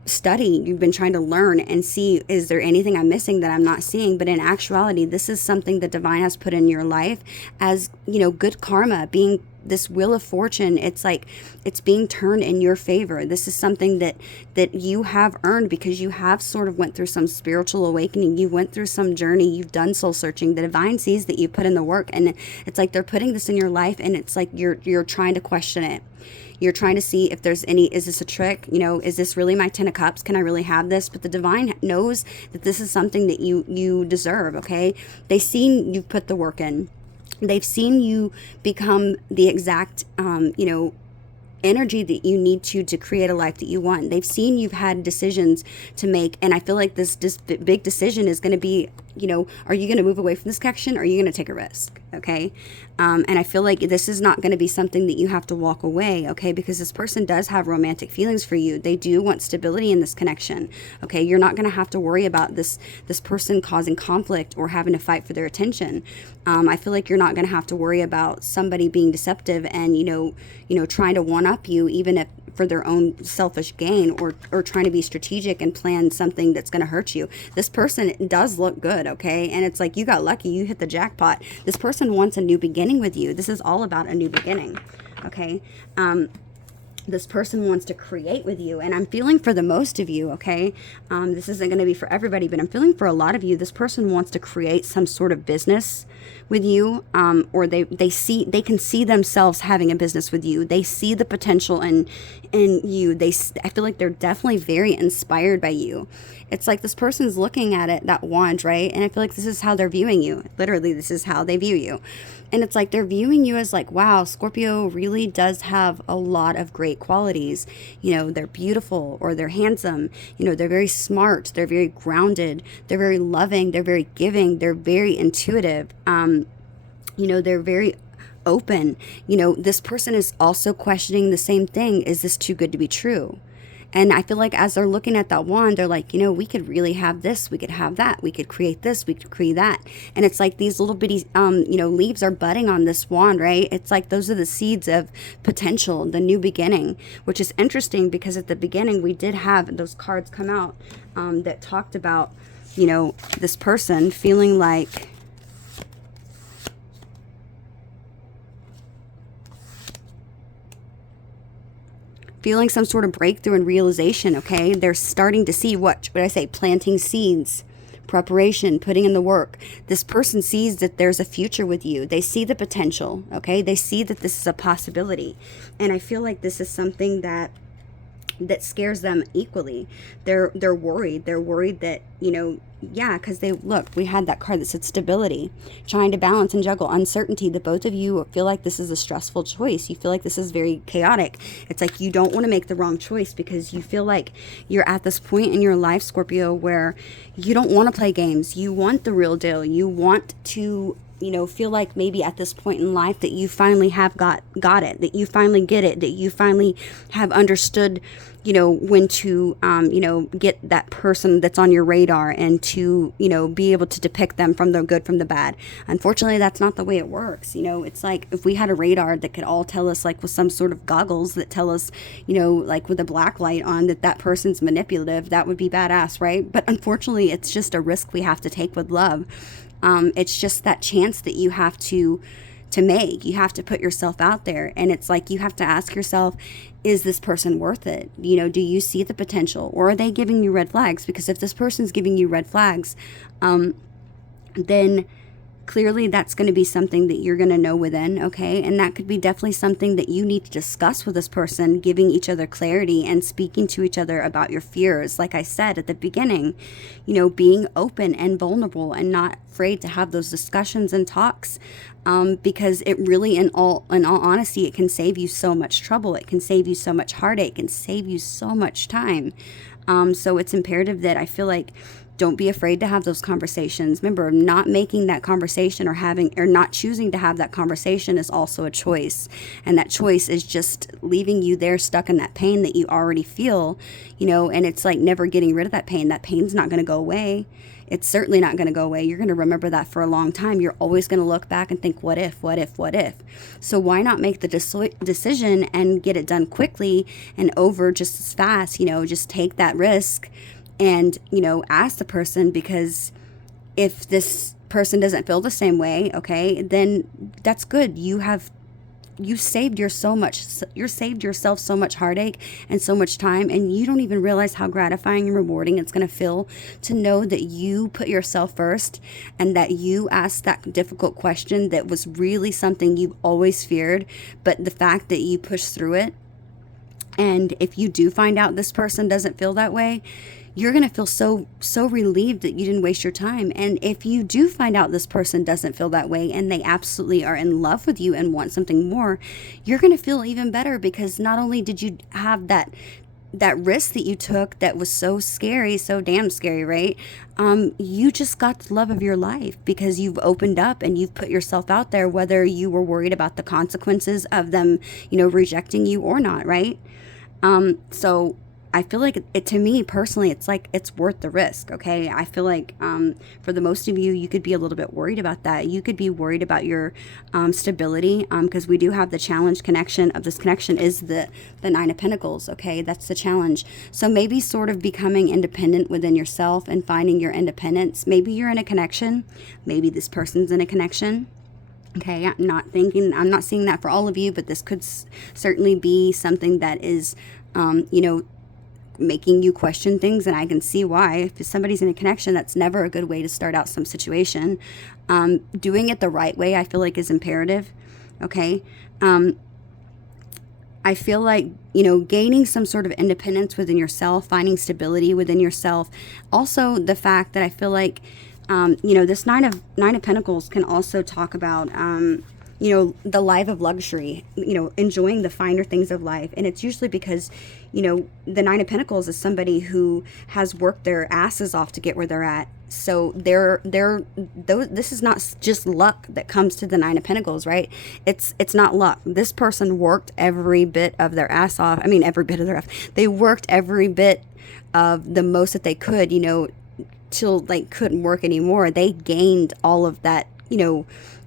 study. You've been trying to learn and see, is there anything I'm missing that I'm not seeing? But in actuality, this is something that divine has put in your life as, good karma, being this wheel of fortune. It's like it's being turned in your favor. This is something that you have earned because you have sort of went through some spiritual awakening. You went through some journey. You've done soul searching. The divine sees that you put in the work, and it's like they're putting this in your life, and it's like you're trying to question it. You're trying to see if there's is this a trick? Is this really my Ten of Cups? Can I really have this? But the divine knows that this is something that you deserve, okay? They've seen you put the work in. They've seen you become the exact, energy that you need to create a life that you want. They've seen you've had decisions to make, and I feel like this big decision is going to be, are you going to move away from this connection, or are you going to take a risk? Okay. And I feel like this is not going to be something that you have to walk away, okay? Because this person does have romantic feelings for you. They do want stability in this connection, okay? You're not going to have to worry about this person causing conflict or having to fight for their attention. I feel like you're not going to have to worry about somebody being deceptive and, trying to one-up you, even if for their own selfish gain, or trying to be strategic and plan something that's going to hurt you. This person does look good, okay? And it's like you got lucky. You hit the jackpot. This person wants a new beginning with you. This is all about a new beginning, okay? This person wants to create with you, and I'm feeling for the most of you, okay? This isn't going to be for everybody, but I'm feeling for a lot of you, this person wants to create some sort of business with you, or they can see themselves having a business with you. They see the potential in you. I feel like they're definitely very inspired by you. It's like this person's looking at it, that wand, right? And I feel like this is how they're viewing you. Literally, this is how they view you. And it's like they're viewing you as like, wow, Scorpio really does have a lot of great qualities. They're beautiful, or they're handsome. They're very smart. They're very grounded. They're very loving. They're very giving. They're very intuitive. They're very open. This person is also questioning the same thing. Is this too good to be true? And I feel like as they're looking at that wand, they're like, you know, we could really have this, we could have that, we could create this, we could create that. And it's like these little bitty, you know, leaves are budding on this wand, right? It's like those are the seeds of potential, the new beginning, which is interesting because at the beginning we did have those cards come out that talked about, you know, this person feeling like, feeling some sort of breakthrough and realization, okay? They're starting to see what I say, planting seeds, preparation, putting in the work. This person sees that there's a future with you. They see the potential, okay? They see that this is a possibility. And I feel like this is something that scares them equally. They're worried. They're worried that, you know, yeah, because we had that card that said stability, trying to balance and juggle uncertainty. The both of you feel like this is a stressful choice. You feel like this is very chaotic. It's like you don't want to make the wrong choice because you feel like you're at this point in your life, Scorpio, where you don't want to play games. You want the real deal. You want to, you know, feel like maybe at this point in life that you finally have got it, that you finally get it, that you finally have understood, you know, when to, you know, get that person that's on your radar and to, you know, be able to depict them from the good, from the bad. Unfortunately, that's not the way it works. You know, it's like if we had a radar that could all tell us, like with some sort of goggles that tell us, you know, like with a black light on, that person's manipulative, that would be badass, right? But unfortunately, it's just a risk we have to take with love. It's just that chance that you have to make. You have to put yourself out there, and it's like you have to ask yourself, is this person worth it? You know, do you see the potential, or are they giving you red flags? Because if this person's giving you red flags, then clearly that's going to be something that you're going to know within, okay? And that could be definitely something that you need to discuss with this person, giving each other clarity and speaking to each other about your fears. Like I said at the beginning, you know, being open and vulnerable and not afraid to have those discussions and talks, because it really, in all honesty, it can save you so much trouble. It can save you so much heartache. It can save you so much time. So it's imperative that I feel like don't be afraid to have those conversations. Remember, not making that conversation or not choosing to have that conversation is also a choice. And that choice is just leaving you there stuck in that pain that you already feel, you know, and it's like never getting rid of that pain. That pain's not going to go away. It's certainly not going to go away. You're going to remember that for a long time. You're always going to look back and think, what if, what if, what if? So why not make the decision and get it done quickly and over just as fast, you know, just take that risk. And, you know, ask the person, because if this person doesn't feel the same way, okay, then that's good. You saved yourself so much heartache and so much time, and you don't even realize how gratifying and rewarding it's going to feel to know that you put yourself first and that you asked that difficult question that was really something you always feared, but the fact that you pushed through it. And if you do find out this person doesn't feel that way, you're going to feel so relieved that you didn't waste your time. And if you do find out this person doesn't feel that way and they absolutely are in love with you and want something more, you're going to feel even better, because not only did you have that risk that you took that was so scary, so damn scary, right? You just got the love of your life because you've opened up and you've put yourself out there, whether you were worried about the consequences of them, you know, rejecting you or not, right? So I feel like it, to me personally, it's like it's worth the risk, okay? I feel like for the most of you, you could be a little bit worried about that. You could be worried about your stability, because we do have the challenge connection of this connection is the Nine of Pentacles, okay? That's the challenge. So maybe sort of becoming independent within yourself and finding your independence. Maybe you're in a connection. Maybe this person's in a connection. Okay, I'm not seeing that for all of you, but this could certainly be something that is, you know, making you question things, and I can see why. If somebody's in a connection, that's never a good way to start out some situation. Doing it the right way, I feel like, is imperative. Okay. I feel like, you know, gaining some sort of independence within yourself, finding stability within yourself. Also, the fact that I feel like, you know, this Nine of Pentacles can also talk about, the life of luxury, enjoying the finer things of life. And it's usually because, the Nine of Pentacles is somebody who has worked their asses off to get where they're at. So this is not just luck that comes to the Nine of Pentacles, right? It's not luck. This person worked every bit of their ass off. I mean, every bit of their ass. They worked every bit of the most that they could, till they couldn't work anymore. They gained all of that,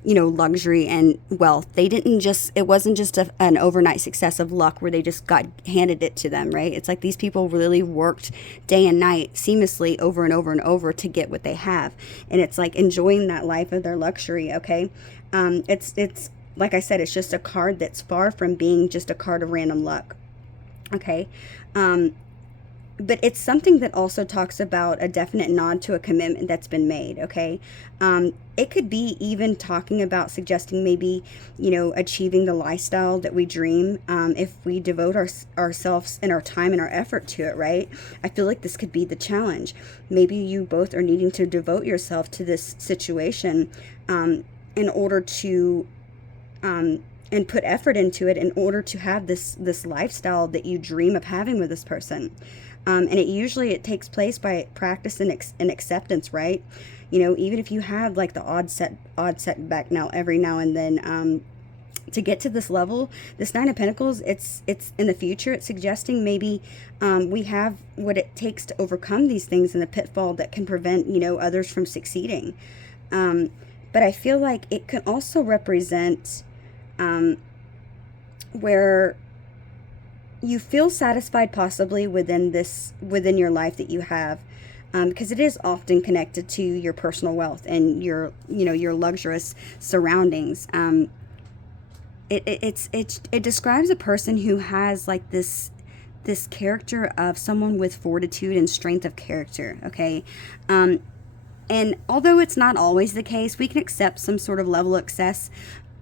luxury and wealth. It wasn't just an overnight success of luck where they just got handed it to them, right? It's like these people really worked day and night seamlessly over and over and over to get what they have. And it's like enjoying that life of their luxury, okay? It's like I said, it's just a card that's far from being just a card of random luck, okay? But it's something that also talks about a definite nod to a commitment that's been made, okay? It could be even talking about suggesting maybe, achieving the lifestyle that we dream if we devote ourselves and our time and our effort to it, right? I feel like this could be the challenge. Maybe you both are needing to devote yourself to this situation in order to... and put effort into it in order to have this lifestyle that you dream of having with this person. And it takes place by practice and acceptance, right? Even if you have like the odd setback every now and then, to get to this level, this Nine of Pentacles, it's in the future, it's suggesting maybe we have what it takes to overcome these things in the pitfall that can prevent, others from succeeding. But I feel like it can also represent where you feel satisfied possibly within your life that you have, because it is often connected to your personal wealth and your luxurious surroundings. It describes a person who has like this character of someone with fortitude and strength of character, okay? And although it's not always the case, we can accept some sort of level of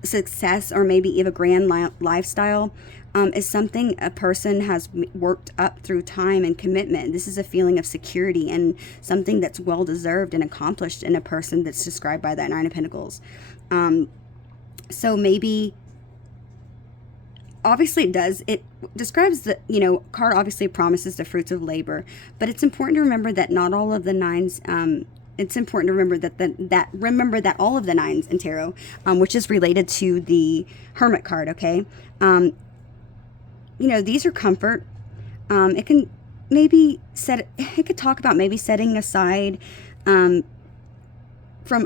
success or maybe even a grand lifestyle is something a person has worked up through time and commitment. This is a feeling of security and something that's well deserved and accomplished in a person that's described by that Nine of Pentacles. So maybe, obviously it describes the, card obviously promises the fruits of labor, but it's important to remember that not all of the nines, it's important to remember that all of the nines in tarot, which is related to the Hermit card, okay? These are comfort. It can maybe talk about maybe setting aside from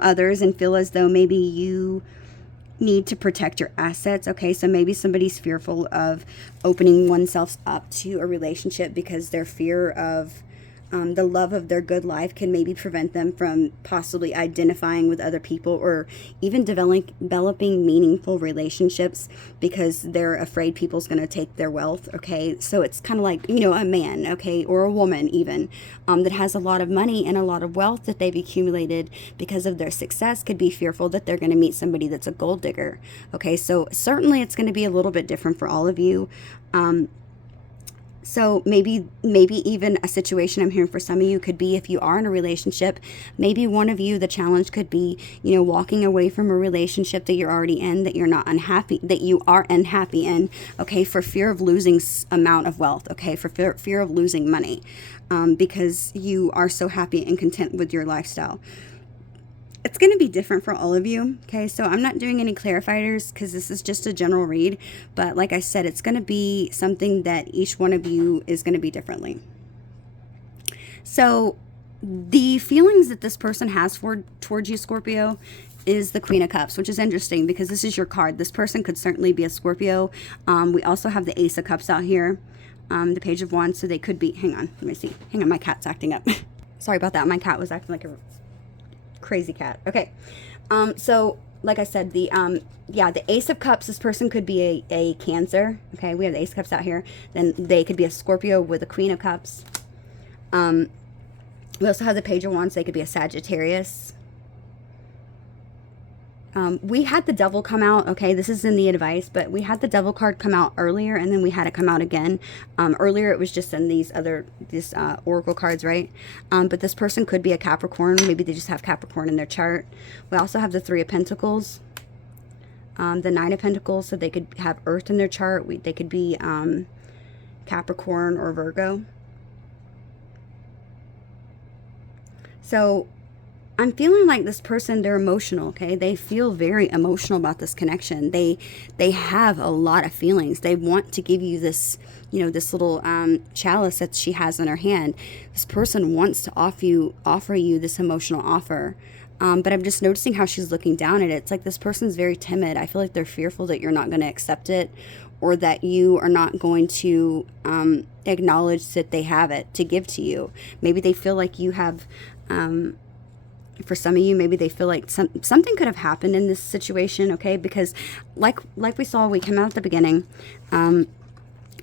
others and feel as though maybe you need to protect your assets, okay? So maybe somebody's fearful of opening oneself up to a relationship because their fear of the love of their good life can maybe prevent them from possibly identifying with other people or even developing meaningful relationships because they're afraid people's going to take their wealth, okay? So it's kind of like, a man, okay, or a woman even, that has a lot of money and a lot of wealth that they've accumulated because of their success could be fearful that they're going to meet somebody that's a gold digger, okay? So certainly it's going to be a little bit different for all of you. So maybe even a situation I'm hearing for some of you could be if you are in a relationship, maybe one of you, the challenge could be, walking away from a relationship that you're already in, that you are unhappy in, okay, for fear of losing amount of wealth, okay, for fear of losing money, because you are so happy and content with your lifestyle. It's going to be different for all of you, okay? So I'm not doing any clarifiers because this is just a general read. But like I said, it's going to be something that each one of you is going to be differently. So the feelings that this person has towards you, Scorpio, is the Queen of Cups, which is interesting because this is your card. This person could certainly be a Scorpio. We also have the Ace of Cups out here, the Page of Wands. So they could be, hang on, let me see. Hang on, my cat's acting up. Sorry about that. My cat was acting like a crazy cat. Okay. So like I said, the Ace of Cups, this person could be a Cancer. Okay. We have the Ace of Cups out here. Then they could be a Scorpio with the Queen of Cups. We also have the Page of Wands. They could be a Sagittarius. We had the Devil come out. Okay, this is in the advice, but we had the Devil card come out earlier, and then we had it come out again. Earlier, it was just in these Oracle cards, right? But this person could be a Capricorn. Maybe they just have Capricorn in their chart. We also have the Three of Pentacles. The Nine of Pentacles, so they could have Earth in their chart. They could be Capricorn or Virgo. So I'm feeling like this person, they're emotional, okay? They feel very emotional about this connection. They have a lot of feelings. They want to give you this, you know, this little chalice that she has in her hand. This person wants to offer you this emotional offer. But I'm just noticing how she's looking down at it. It's like this person's very timid. I feel like they're fearful that you're not going to accept it, or that you are not going to acknowledge that they have it to give to you. Maybe they feel like you have... for some of you, maybe they feel like something could have happened in this situation, okay? Because like we saw, we came out at the beginning,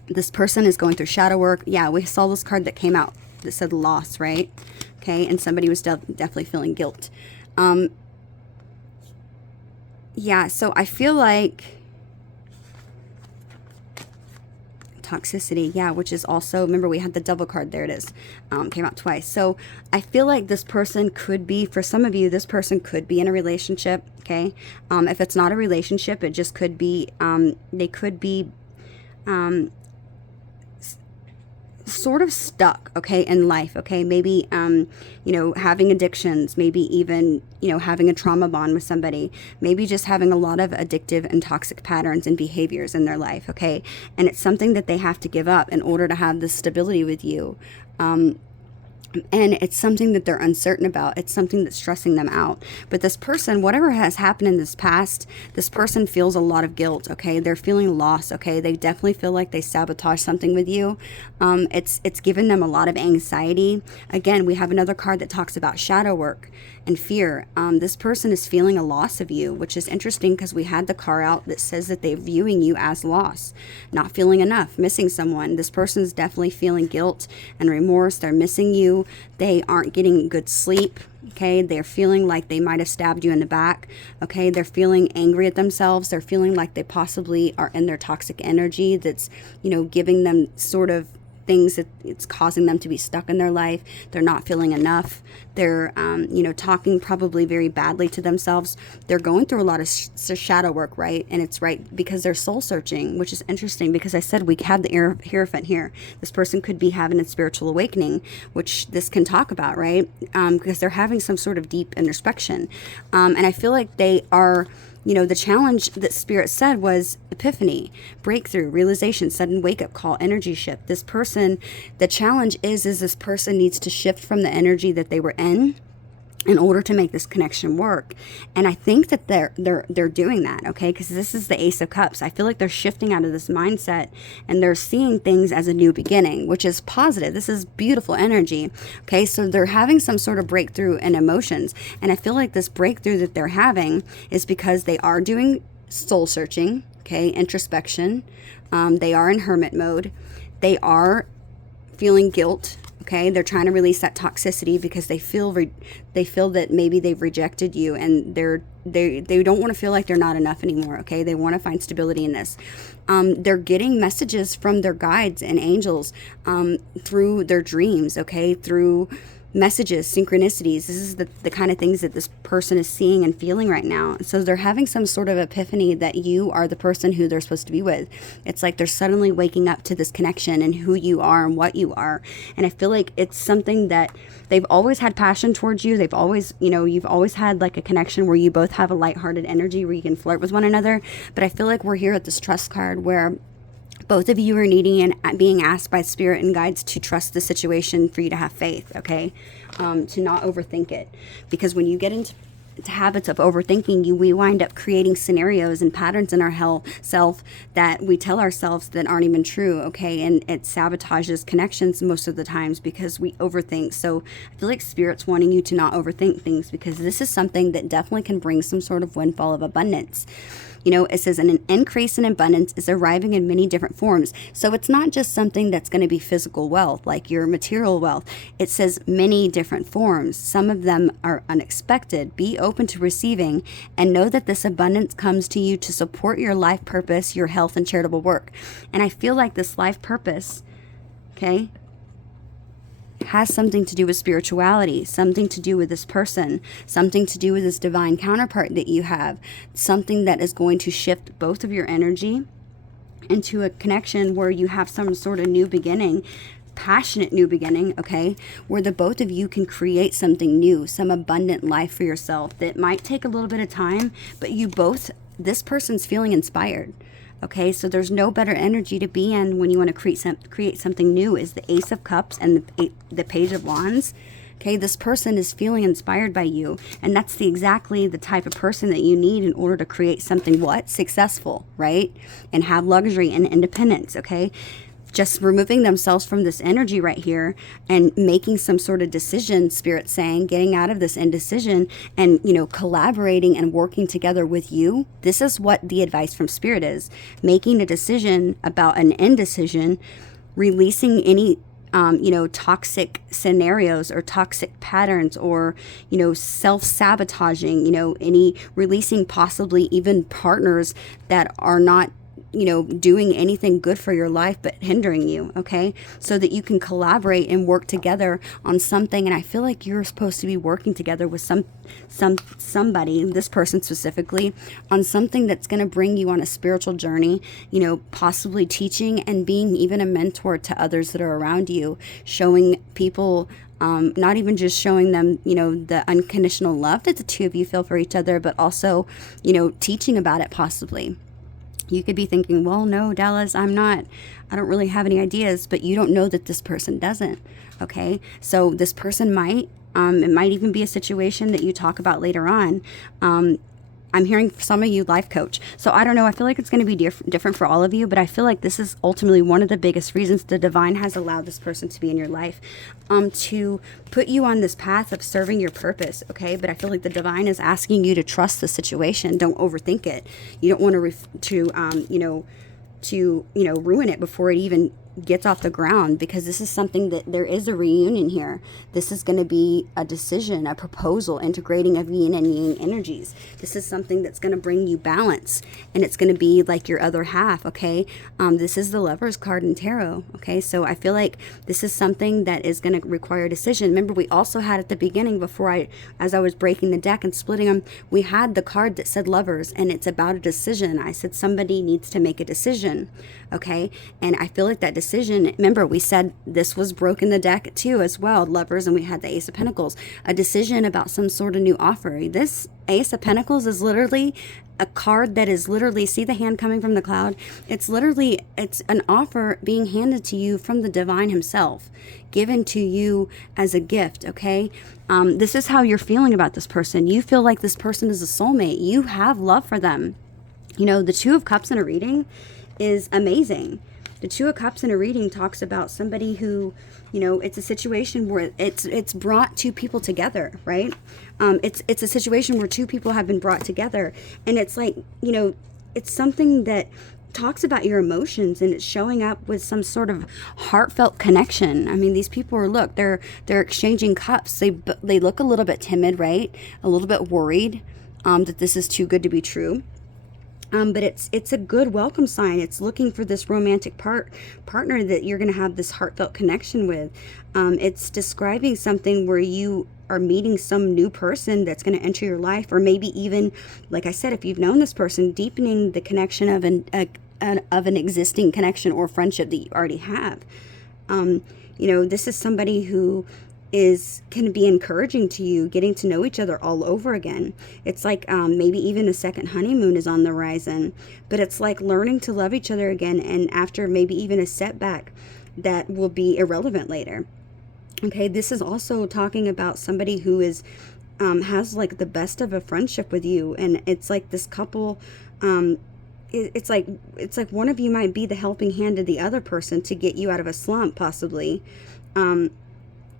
this person is going through shadow work. Yeah, we saw this card that came out that said loss, right? Okay, and somebody was definitely feeling guilt. Yeah, so I feel like toxicity, yeah, which is also, remember we had the Devil card, there it is, came out twice. So I feel like this person could be, for some of you, this person could be in a relationship, okay? If it's not a relationship, it just could be, they could be sort of stuck, okay, in life, okay? Maybe, you know, having addictions, maybe even, you know, having a trauma bond with somebody, maybe just having a lot of addictive and toxic patterns and behaviors in their life, okay? And it's something that they have to give up in order to have this stability with you. And it's something that they're uncertain about. It's something that's stressing them out. But this person, whatever has happened in this past, this person feels a lot of guilt, okay? They're feeling lost, okay? They definitely feel like they sabotage something with you. It's given them a lot of anxiety. Again, we have another card that talks about shadow work and fear. This person is feeling a loss of you, which is interesting because we had the card out that says that they're viewing you as loss, not feeling enough, missing someone. This person's definitely feeling guilt and remorse. They're missing you. They aren't getting good sleep, okay? They're feeling like they might have stabbed you in the back, okay? They're feeling angry at themselves. They're feeling like they possibly are in their toxic energy that's, you know, giving them sort of things that it's causing them to be stuck in their life. They're not feeling enough. They're, you know, talking probably very badly to themselves. They're going through a lot of shadow work, right? And it's right because they're soul searching, which is interesting because I said we had the Hierophant here. This person could be having a spiritual awakening, which this can talk about, right? Because they're having some sort of deep introspection. And I feel like they are... You know, the challenge that Spirit said was epiphany, breakthrough, realization, sudden wake-up call, energy shift. This person, the challenge is this person needs to shift from the energy that they were in order to make this connection work. And I think that they're doing that, okay? Because this is the Ace of Cups. I feel like they're shifting out of this mindset and they're seeing things as a new beginning, which is positive. This is beautiful energy, okay? So they're having some sort of breakthrough in emotions. And I feel like this breakthrough that they're having is because they are doing soul searching, okay? Introspection. They are in hermit mode. They are feeling guilt. Okay, they're trying to release that toxicity because they feel that maybe they've rejected you, and they don't want to feel like they're not enough anymore. Okay, they want to find stability in this. They're getting messages from their guides and angels through their dreams. Okay, through messages, synchronicities. This is the kind of things that this person is seeing and feeling right now. So they're having some sort of epiphany that you are the person who they're supposed to be with. It's like they're suddenly waking up to this connection and who you are and what you are. And I feel like it's something that they've always had passion towards you. They've always, you know, you've always had like a connection where you both have a lighthearted energy where you can flirt with one another. But I feel like we're here at this trust card where both of you are needing and being asked by Spirit and guides to trust the situation for you to have faith, okay? To not overthink it. Because when you get into habits of overthinking, we wind up creating scenarios and patterns in our self that we tell ourselves that aren't even true, okay? And it sabotages connections most of the times because we overthink. So I feel like Spirit's wanting you to not overthink things because this is something that definitely can bring some sort of windfall of abundance. You know, it says an increase in abundance is arriving in many different forms. So it's not just something that's going to be physical wealth, like your material wealth. It says many different forms. Some of them are unexpected. Be open to receiving and know that this abundance comes to you to support your life purpose, your health, and charitable work. And I feel like this life purpose, okay, has something to do with spirituality, something to do with this person, something to do with this divine counterpart that you have, something that is going to shift both of your energy into a connection where you have some sort of new beginning, passionate new beginning, okay, where the both of you can create something new, some abundant life for yourself that might take a little bit of time, but you both, this person's feeling inspired. Okay, so there's no better energy to be in when you want to create something new is the Ace of Cups and the Page of Wands. Okay, this person is feeling inspired by you, and that's exactly the type of person that you need in order to create something successful, right? And have luxury and independence, okay? Just removing themselves from this energy right here and making some sort of decision, Spirit saying, getting out of this indecision and, collaborating and working together with you. This is what the advice from Spirit is. Making a decision about an indecision, releasing any toxic scenarios or toxic patterns or, self-sabotaging, any releasing possibly even partners that are not doing anything good for your life but hindering you, okay? So that you can collaborate and work together on something. And I feel like you're supposed to be working together with somebody, this person specifically, on something that's going to bring you on a spiritual journey, possibly teaching and being even a mentor to others that are around you, showing people not even just showing them, the unconditional love that the two of you feel for each other, but also, teaching about it possibly. You could be thinking, well, no, Dallas, I don't really have any ideas, but you don't know that this person doesn't. Okay. So this person might, it might even be a situation that you talk about later on. I'm hearing some of you life coach. So I don't know. I feel like it's going to be different for all of you, but I feel like this is ultimately one of the biggest reasons the divine has allowed this person to be in your life, to put you on this path of serving your purpose. Okay. But I feel like the divine is asking you to trust the situation. Don't overthink it. You don't want to ruin it before it even gets off the ground, because this is something that there is a reunion here. This is going to be a decision, a proposal, integrating of yin and yang energies. This is something that's going to bring you balance, and it's going to be like your other half, okay? This is the Lover's card in tarot, okay? So I feel like this is something that is going to require a decision. Remember, we also had at the beginning, as I was breaking the deck and splitting them, we had the card that said Lovers, and it's about a decision. I said somebody needs to make a decision, okay? And I feel like that decision, remember we said this was broken the deck too as well, Lovers, and we had the Ace of Pentacles, a decision about some sort of new offer. This Ace of Pentacles is literally a card that is literally, see the hand coming from the cloud? It's an offer being handed to you from the divine himself, given to you as a gift, okay? This is how you're feeling about this person. You feel like this person is a soulmate. You have love for them. The Two of Cups in a reading is amazing. The Two of Cups in a reading talks about somebody who, it's a situation where it's brought two people together, right? It's a situation where two people have been brought together, and it's like, it's something that talks about your emotions, and it's showing up with some sort of heartfelt connection. I mean, these people they're exchanging cups. They look a little bit timid, right? A little bit worried that this is too good to be true. But it's a good welcome sign. It's looking for this romantic partner that you're going to have this heartfelt connection with. It's describing something where you are meeting some new person that's going to enter your life, or maybe even, like I said, if you've known this person, deepening the connection of an existing connection or friendship that you already have. This is somebody who can be encouraging to you, getting to know each other all over again. It's like maybe even a second honeymoon is on the horizon, but it's like learning to love each other again, and after maybe even a setback that will be irrelevant later. Okay, this is also talking about somebody who has like the best of a friendship with you, and it's like this couple, it's like one of you might be the helping hand of the other person to get you out of a slump, possibly.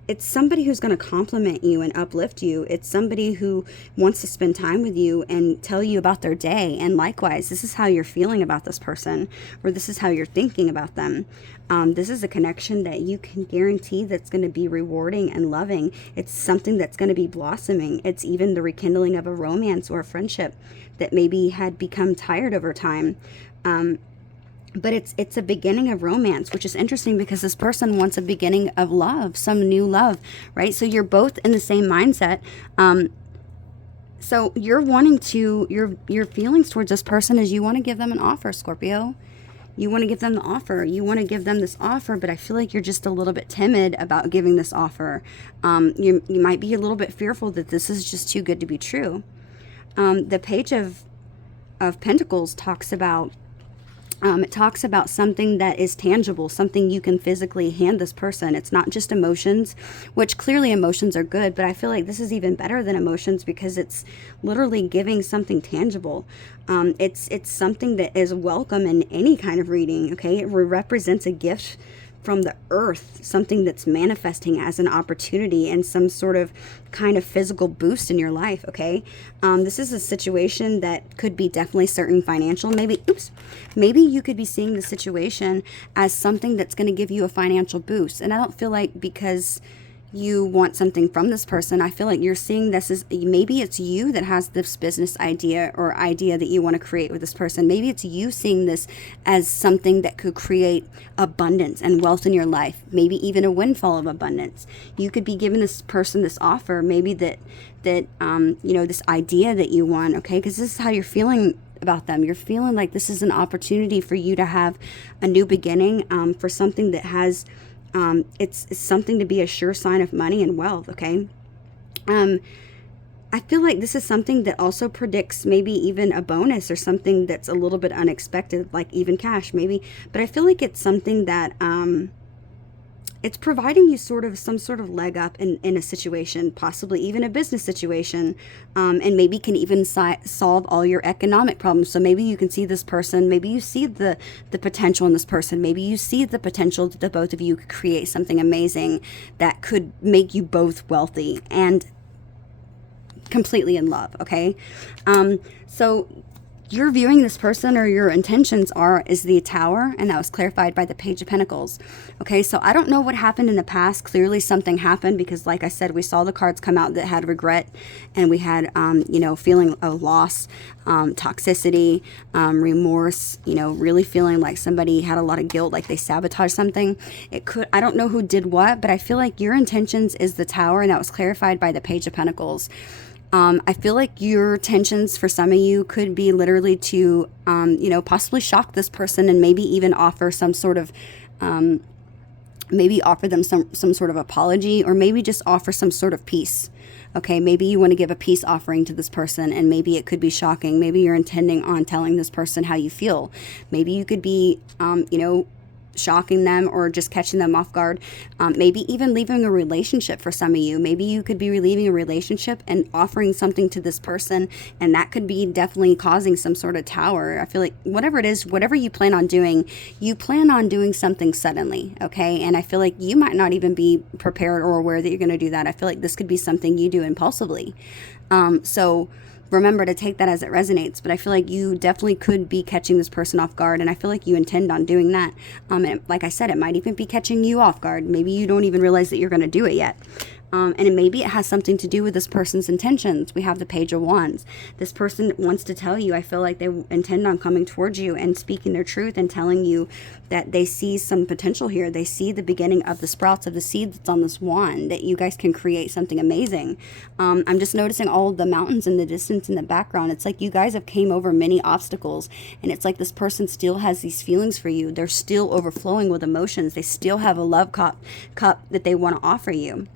It's somebody who's going to compliment you and uplift you. It's somebody who wants to spend time with you and tell you about their day. And likewise, this is how you're feeling about this person, or this is how you're thinking about them. This is a connection that you can guarantee that's going to be rewarding and loving. It's something that's going to be blossoming. It's even the rekindling of a romance or a friendship that maybe had become tired over time. but it's a beginning of romance, which is interesting because this person wants a beginning of love, some new love, right? So you're both in the same mindset. So you're wanting to, your feelings towards this person is you want to give them an offer, Scorpio. You want to give them the offer. You want to give them this offer, but I feel like you're just a little bit timid about giving this offer. You might be a little bit fearful that this is just too good to be true. The Page of Pentacles talks about, it talks about something that is tangible, something you can physically hand this person. It's not just emotions, which clearly emotions are good, but I feel like this is even better than emotions because it's literally giving something tangible. It's something that is welcome in any kind of reading, okay? It represents a gift from the earth, something that's manifesting as an opportunity and some sort of kind of physical boost in your life, okay? This is a situation that could be definitely certain financial, maybe you could be seeing the situation as something that's going to give you a financial boost. And I don't feel like because you want something from this person, I feel like you're seeing this as maybe it's you that has this business idea or idea that you want to create with this person. Maybe it's you seeing this as something that could create abundance and wealth in your life, maybe even a windfall of abundance. You could be giving this person this offer, maybe that this idea that you want, okay? Because this is how you're feeling about them. You're feeling like this is an opportunity for you to have a new beginning, for something that has it's something to be a sure sign of money and wealth, okay? I feel like this is something that also predicts maybe even a bonus or something that's a little bit unexpected, like even cash maybe. But I feel like it's something that it's providing you some sort of leg up in a situation, possibly even a business situation, and maybe can even solve all your economic problems. So maybe you can see this person, maybe you see the potential in this person, maybe you see the potential that the both of you could create something amazing that could make you both wealthy and completely in love, okay? So you're viewing this person, or your intentions is the Tower, and that was clarified by the Page of Pentacles. Okay, so I don't know what happened in the past. Clearly something happened because, like I said, we saw the cards come out that had regret, and we had, feeling of loss, toxicity, remorse, really feeling like somebody had a lot of guilt, like they sabotaged something. I don't know who did what, but I feel like your intentions is the Tower, and that was clarified by the Page of Pentacles. I feel like your intentions for some of you could be literally to, possibly shock this person and maybe even offer some sort of, maybe offer them some sort of apology, or maybe just offer some sort of peace. Okay, maybe you want to give a peace offering to this person, and maybe it could be shocking. Maybe you're intending on telling this person how you feel. Maybe you could be, shocking them or just catching them off guard. Maybe even leaving a relationship for some of you. Maybe you could be leaving a relationship and offering something to this person, and that could be definitely causing some sort of Tower. I feel like whatever it is, whatever you plan on doing something suddenly, okay? And I feel like you might not even be prepared or aware that you're going to do that. I feel like this could be something you do impulsively. So remember to take that as it resonates, but I feel like you definitely could be catching this person off guard, and I feel like you intend on doing that. And like I said, it might even be catching you off guard. Maybe you don't even realize that you're going to do it yet. And maybe it has something to do with this person's intentions. We have the Page of Wands. This person wants to tell you, I feel like they intend on coming towards you and speaking their truth and telling you that they see some potential here. They see the beginning of the sprouts of the seed that's on this wand, that you guys can create something amazing. I'm just noticing all of the mountains in the distance in the background. It's like you guys have came over many obstacles, and it's like this person still has these feelings for you. They're still overflowing with emotions. They still have a love cup that they want to offer you.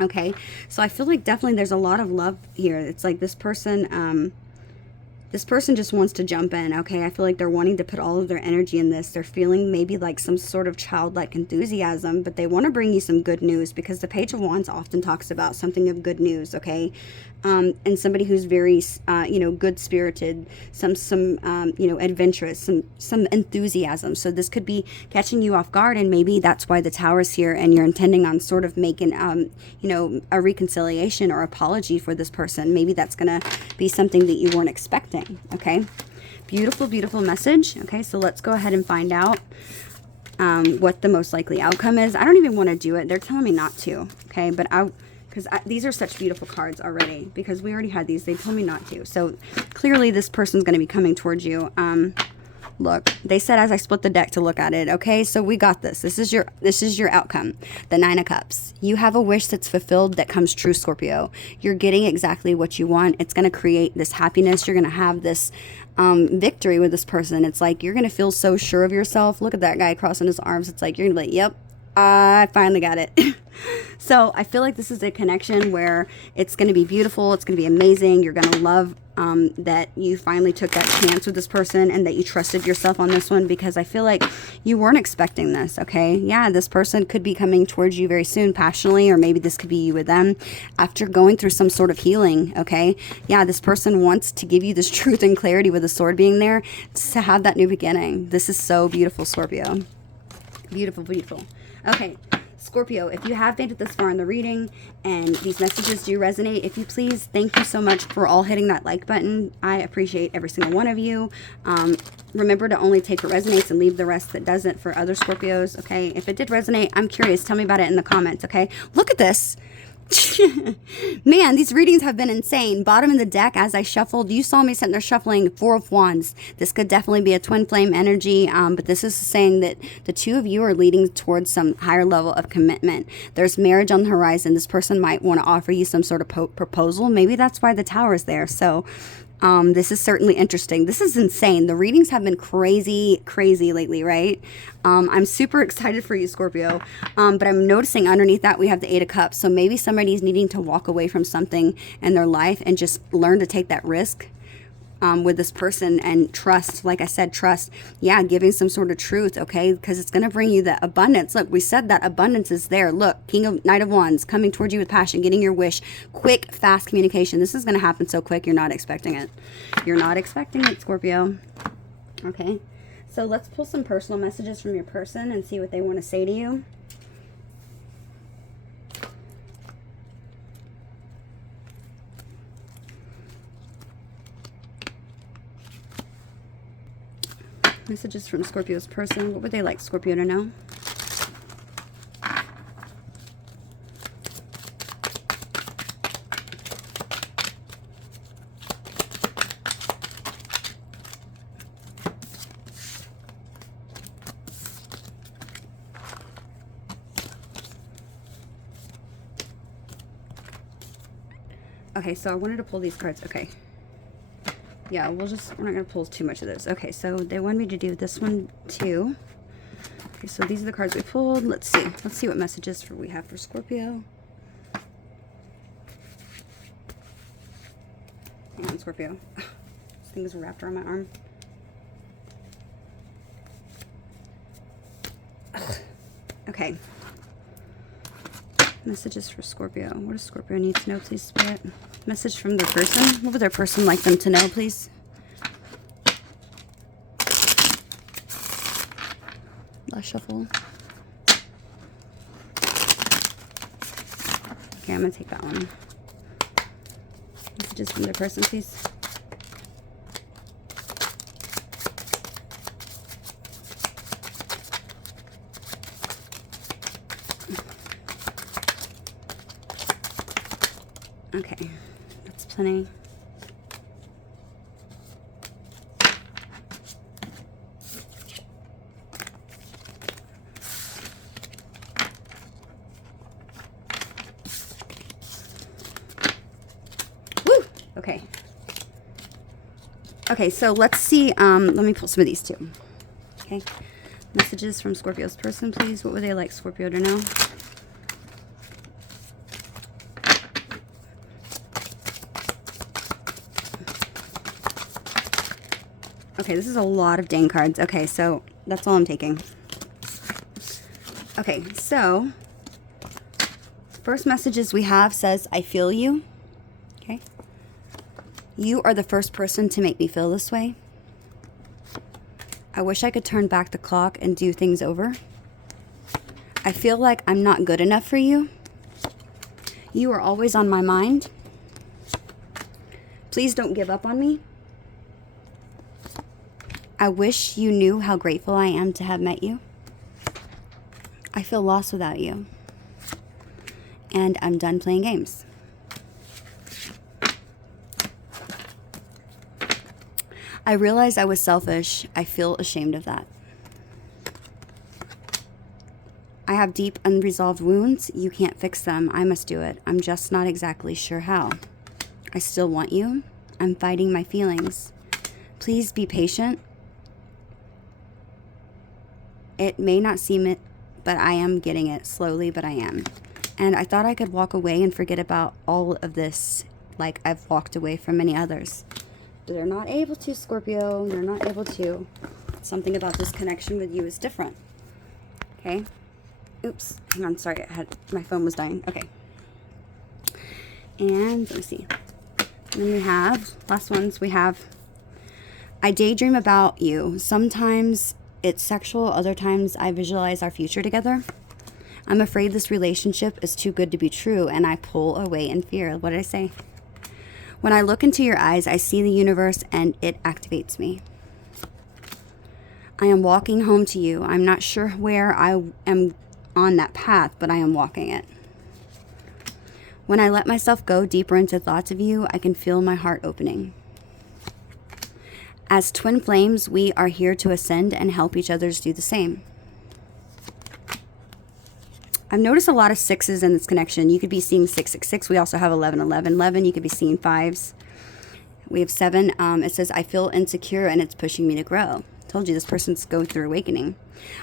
Okay, so I feel like definitely there's a lot of love here. It's like this person just wants to jump in, okay? I feel like they're wanting to put all of their energy in this. They're feeling maybe like some sort of childlike enthusiasm, but they want to bring you some good news, because the Page of Wands often talks about something of good news, okay? And somebody who's very, good-spirited, some adventurous, some enthusiasm. So this could be catching you off guard, and maybe that's why the Tower's here, and you're intending on sort of making, a reconciliation or apology for this person. Maybe that's going to be something that you weren't expecting, okay? Beautiful, beautiful message. Okay, so let's go ahead and find out what the most likely outcome is. I don't even want to do it. They're telling me not to, okay? But these are such beautiful cards already, because we already had these. They told me not to. So clearly this person's going to be coming towards you. Look, they said as I split the deck to look at it. Okay, so we got this. This is your outcome. The Nine of Cups. You have a wish that's fulfilled that comes true, Scorpio. You're getting exactly what you want. It's going to create this happiness. You're going to have this victory with this person. It's like you're going to feel so sure of yourself. Look at that guy crossing his arms. It's like you're going to be like, yep, I finally got it. So I feel like this is a connection where it's going to be beautiful. It's going to be amazing. You're going to love that you finally took that chance with this person and that you trusted yourself on this one, because I feel like you weren't expecting this, okay? Yeah, this person could be coming towards you very soon passionately, or maybe this could be you with them after going through some sort of healing, okay? Yeah, this person wants to give you this truth and clarity with the sword being there to have that new beginning. This is so beautiful, Scorpio. Beautiful, beautiful. Okay. Scorpio, if you have made it this far in the reading and these messages do resonate, if you please, thank you so much for all hitting that like button. I appreciate every single one of you. Remember to only take what resonates and leave the rest that doesn't for other Scorpios, okay? If it did resonate, I'm curious. Tell me about it in the comments, okay? Look at this. Man, these readings have been insane. Bottom of the deck, as I shuffled, you saw me sitting there shuffling Four of Wands. This could definitely be a twin flame energy, but this is saying that the two of you are leading towards some higher level of commitment. There's marriage on the horizon. This person might want to offer you some sort of proposal. Maybe that's why the Tower is there. So this is certainly interesting. This is insane. The readings have been crazy lately, right? I'm super excited for you, Scorpio. But I'm noticing underneath that we have the Eight of Cups. So maybe somebody's needing to walk away from something in their life and just learn to take that risk with this person and trust. Like I said, trust. Yeah, giving some sort of truth, okay? Because it's going to bring you that abundance. Look, we said that abundance is there. Look, Knight of Wands coming towards you with passion, getting your wish. Quick, fast communication. This is going to happen so quick, you're not expecting it. You're not expecting it, Scorpio. Okay, so let's pull some personal messages from your person and see what they want to say to you. Messages from Scorpio's person. What would they like Scorpio to know? Okay, so I wanted to pull these cards. Okay. Yeah, we're not going to pull too much of this. Okay, so they want me to do this one too. Okay, so these are the cards we pulled. Let's see. Let's see what messages we have for Scorpio. Hang on, Scorpio. This thing is wrapped around my arm. Okay. Messages for Scorpio. What does Scorpio need to know, please, Spirit? Message from their person. What would their person like them to know, please? Last shuffle. Okay, I'm going to take that one. Messages from their person, please. Okay, that's plenty. Woo! Okay. Okay, so let's see. Let me pull some of these too. Okay. Messages from Scorpio's person, please. What would they like Scorpio to know? Okay, this is a lot of dang cards. Okay, so that's all I'm taking. Okay, so first messages we have says, I feel you. Okay. You are the first person to make me feel this way. I wish I could turn back the clock and do things over. I feel like I'm not good enough for you. You are always on my mind. Please don't give up on me. I wish you knew how grateful I am to have met you. I feel lost without you. And I'm done playing games. I realized I was selfish. I feel ashamed of that. I have deep unresolved wounds. You can't fix them. I must do it. I'm just not exactly sure how. I still want you. I'm fighting my feelings. Please be patient. It may not seem it, but I am getting it slowly, but I am. And I thought I could walk away and forget about all of this like I've walked away from many others. But they're not able to, Scorpio. They're not able to. Something about this connection with you is different. Okay? Oops. Hang on. Sorry. My phone was dying. Okay. And let me see. And then we have, last ones, we have, I daydream about you. Sometimes it's sexual. Other times I visualize our future together. I'm afraid this relationship is too good to be true, and I pull away in fear. What did I say? When I look into your eyes, I see the universe, and it activates me. I am walking home to you. I'm not sure where I am on that path, but I am walking it. When I let myself go deeper into thoughts of you, I can feel my heart opening. As twin flames, we are here to ascend and help each other do the same. I've noticed a lot of sixes in this connection. You could be seeing 666. We also have 1111. You could be seeing fives. We have 7. It says, I feel insecure and it's pushing me to grow. Told you this person's going through awakening.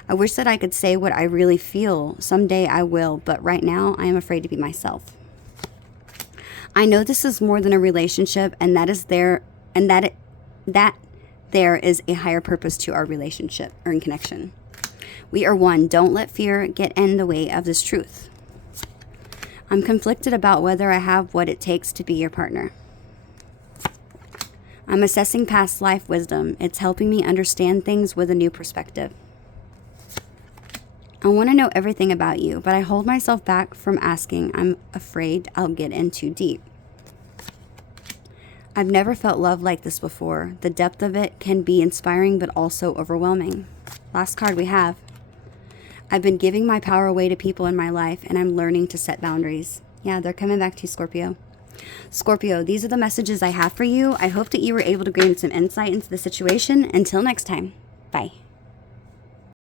I wish that I could say what I really feel. Someday I will, but right now I am afraid to be myself. I know this is more than a relationship, and that is there is a higher purpose to our relationship or in connection. We are one. Don't let fear get in the way of this truth. I'm conflicted about whether I have what it takes to be your partner. I'm assessing past life wisdom. It's helping me understand things with a new perspective. I want to know everything about you, but I hold myself back from asking. I'm afraid I'll get in too deep. I've never felt love like this before. The depth of it can be inspiring, but also overwhelming. Last card we have. I've been giving my power away to people in my life, and I'm learning to set boundaries. Yeah, they're coming back to you, Scorpio. Scorpio, these are the messages I have for you. I hope that you were able to gain some insight into the situation. Until next time, bye.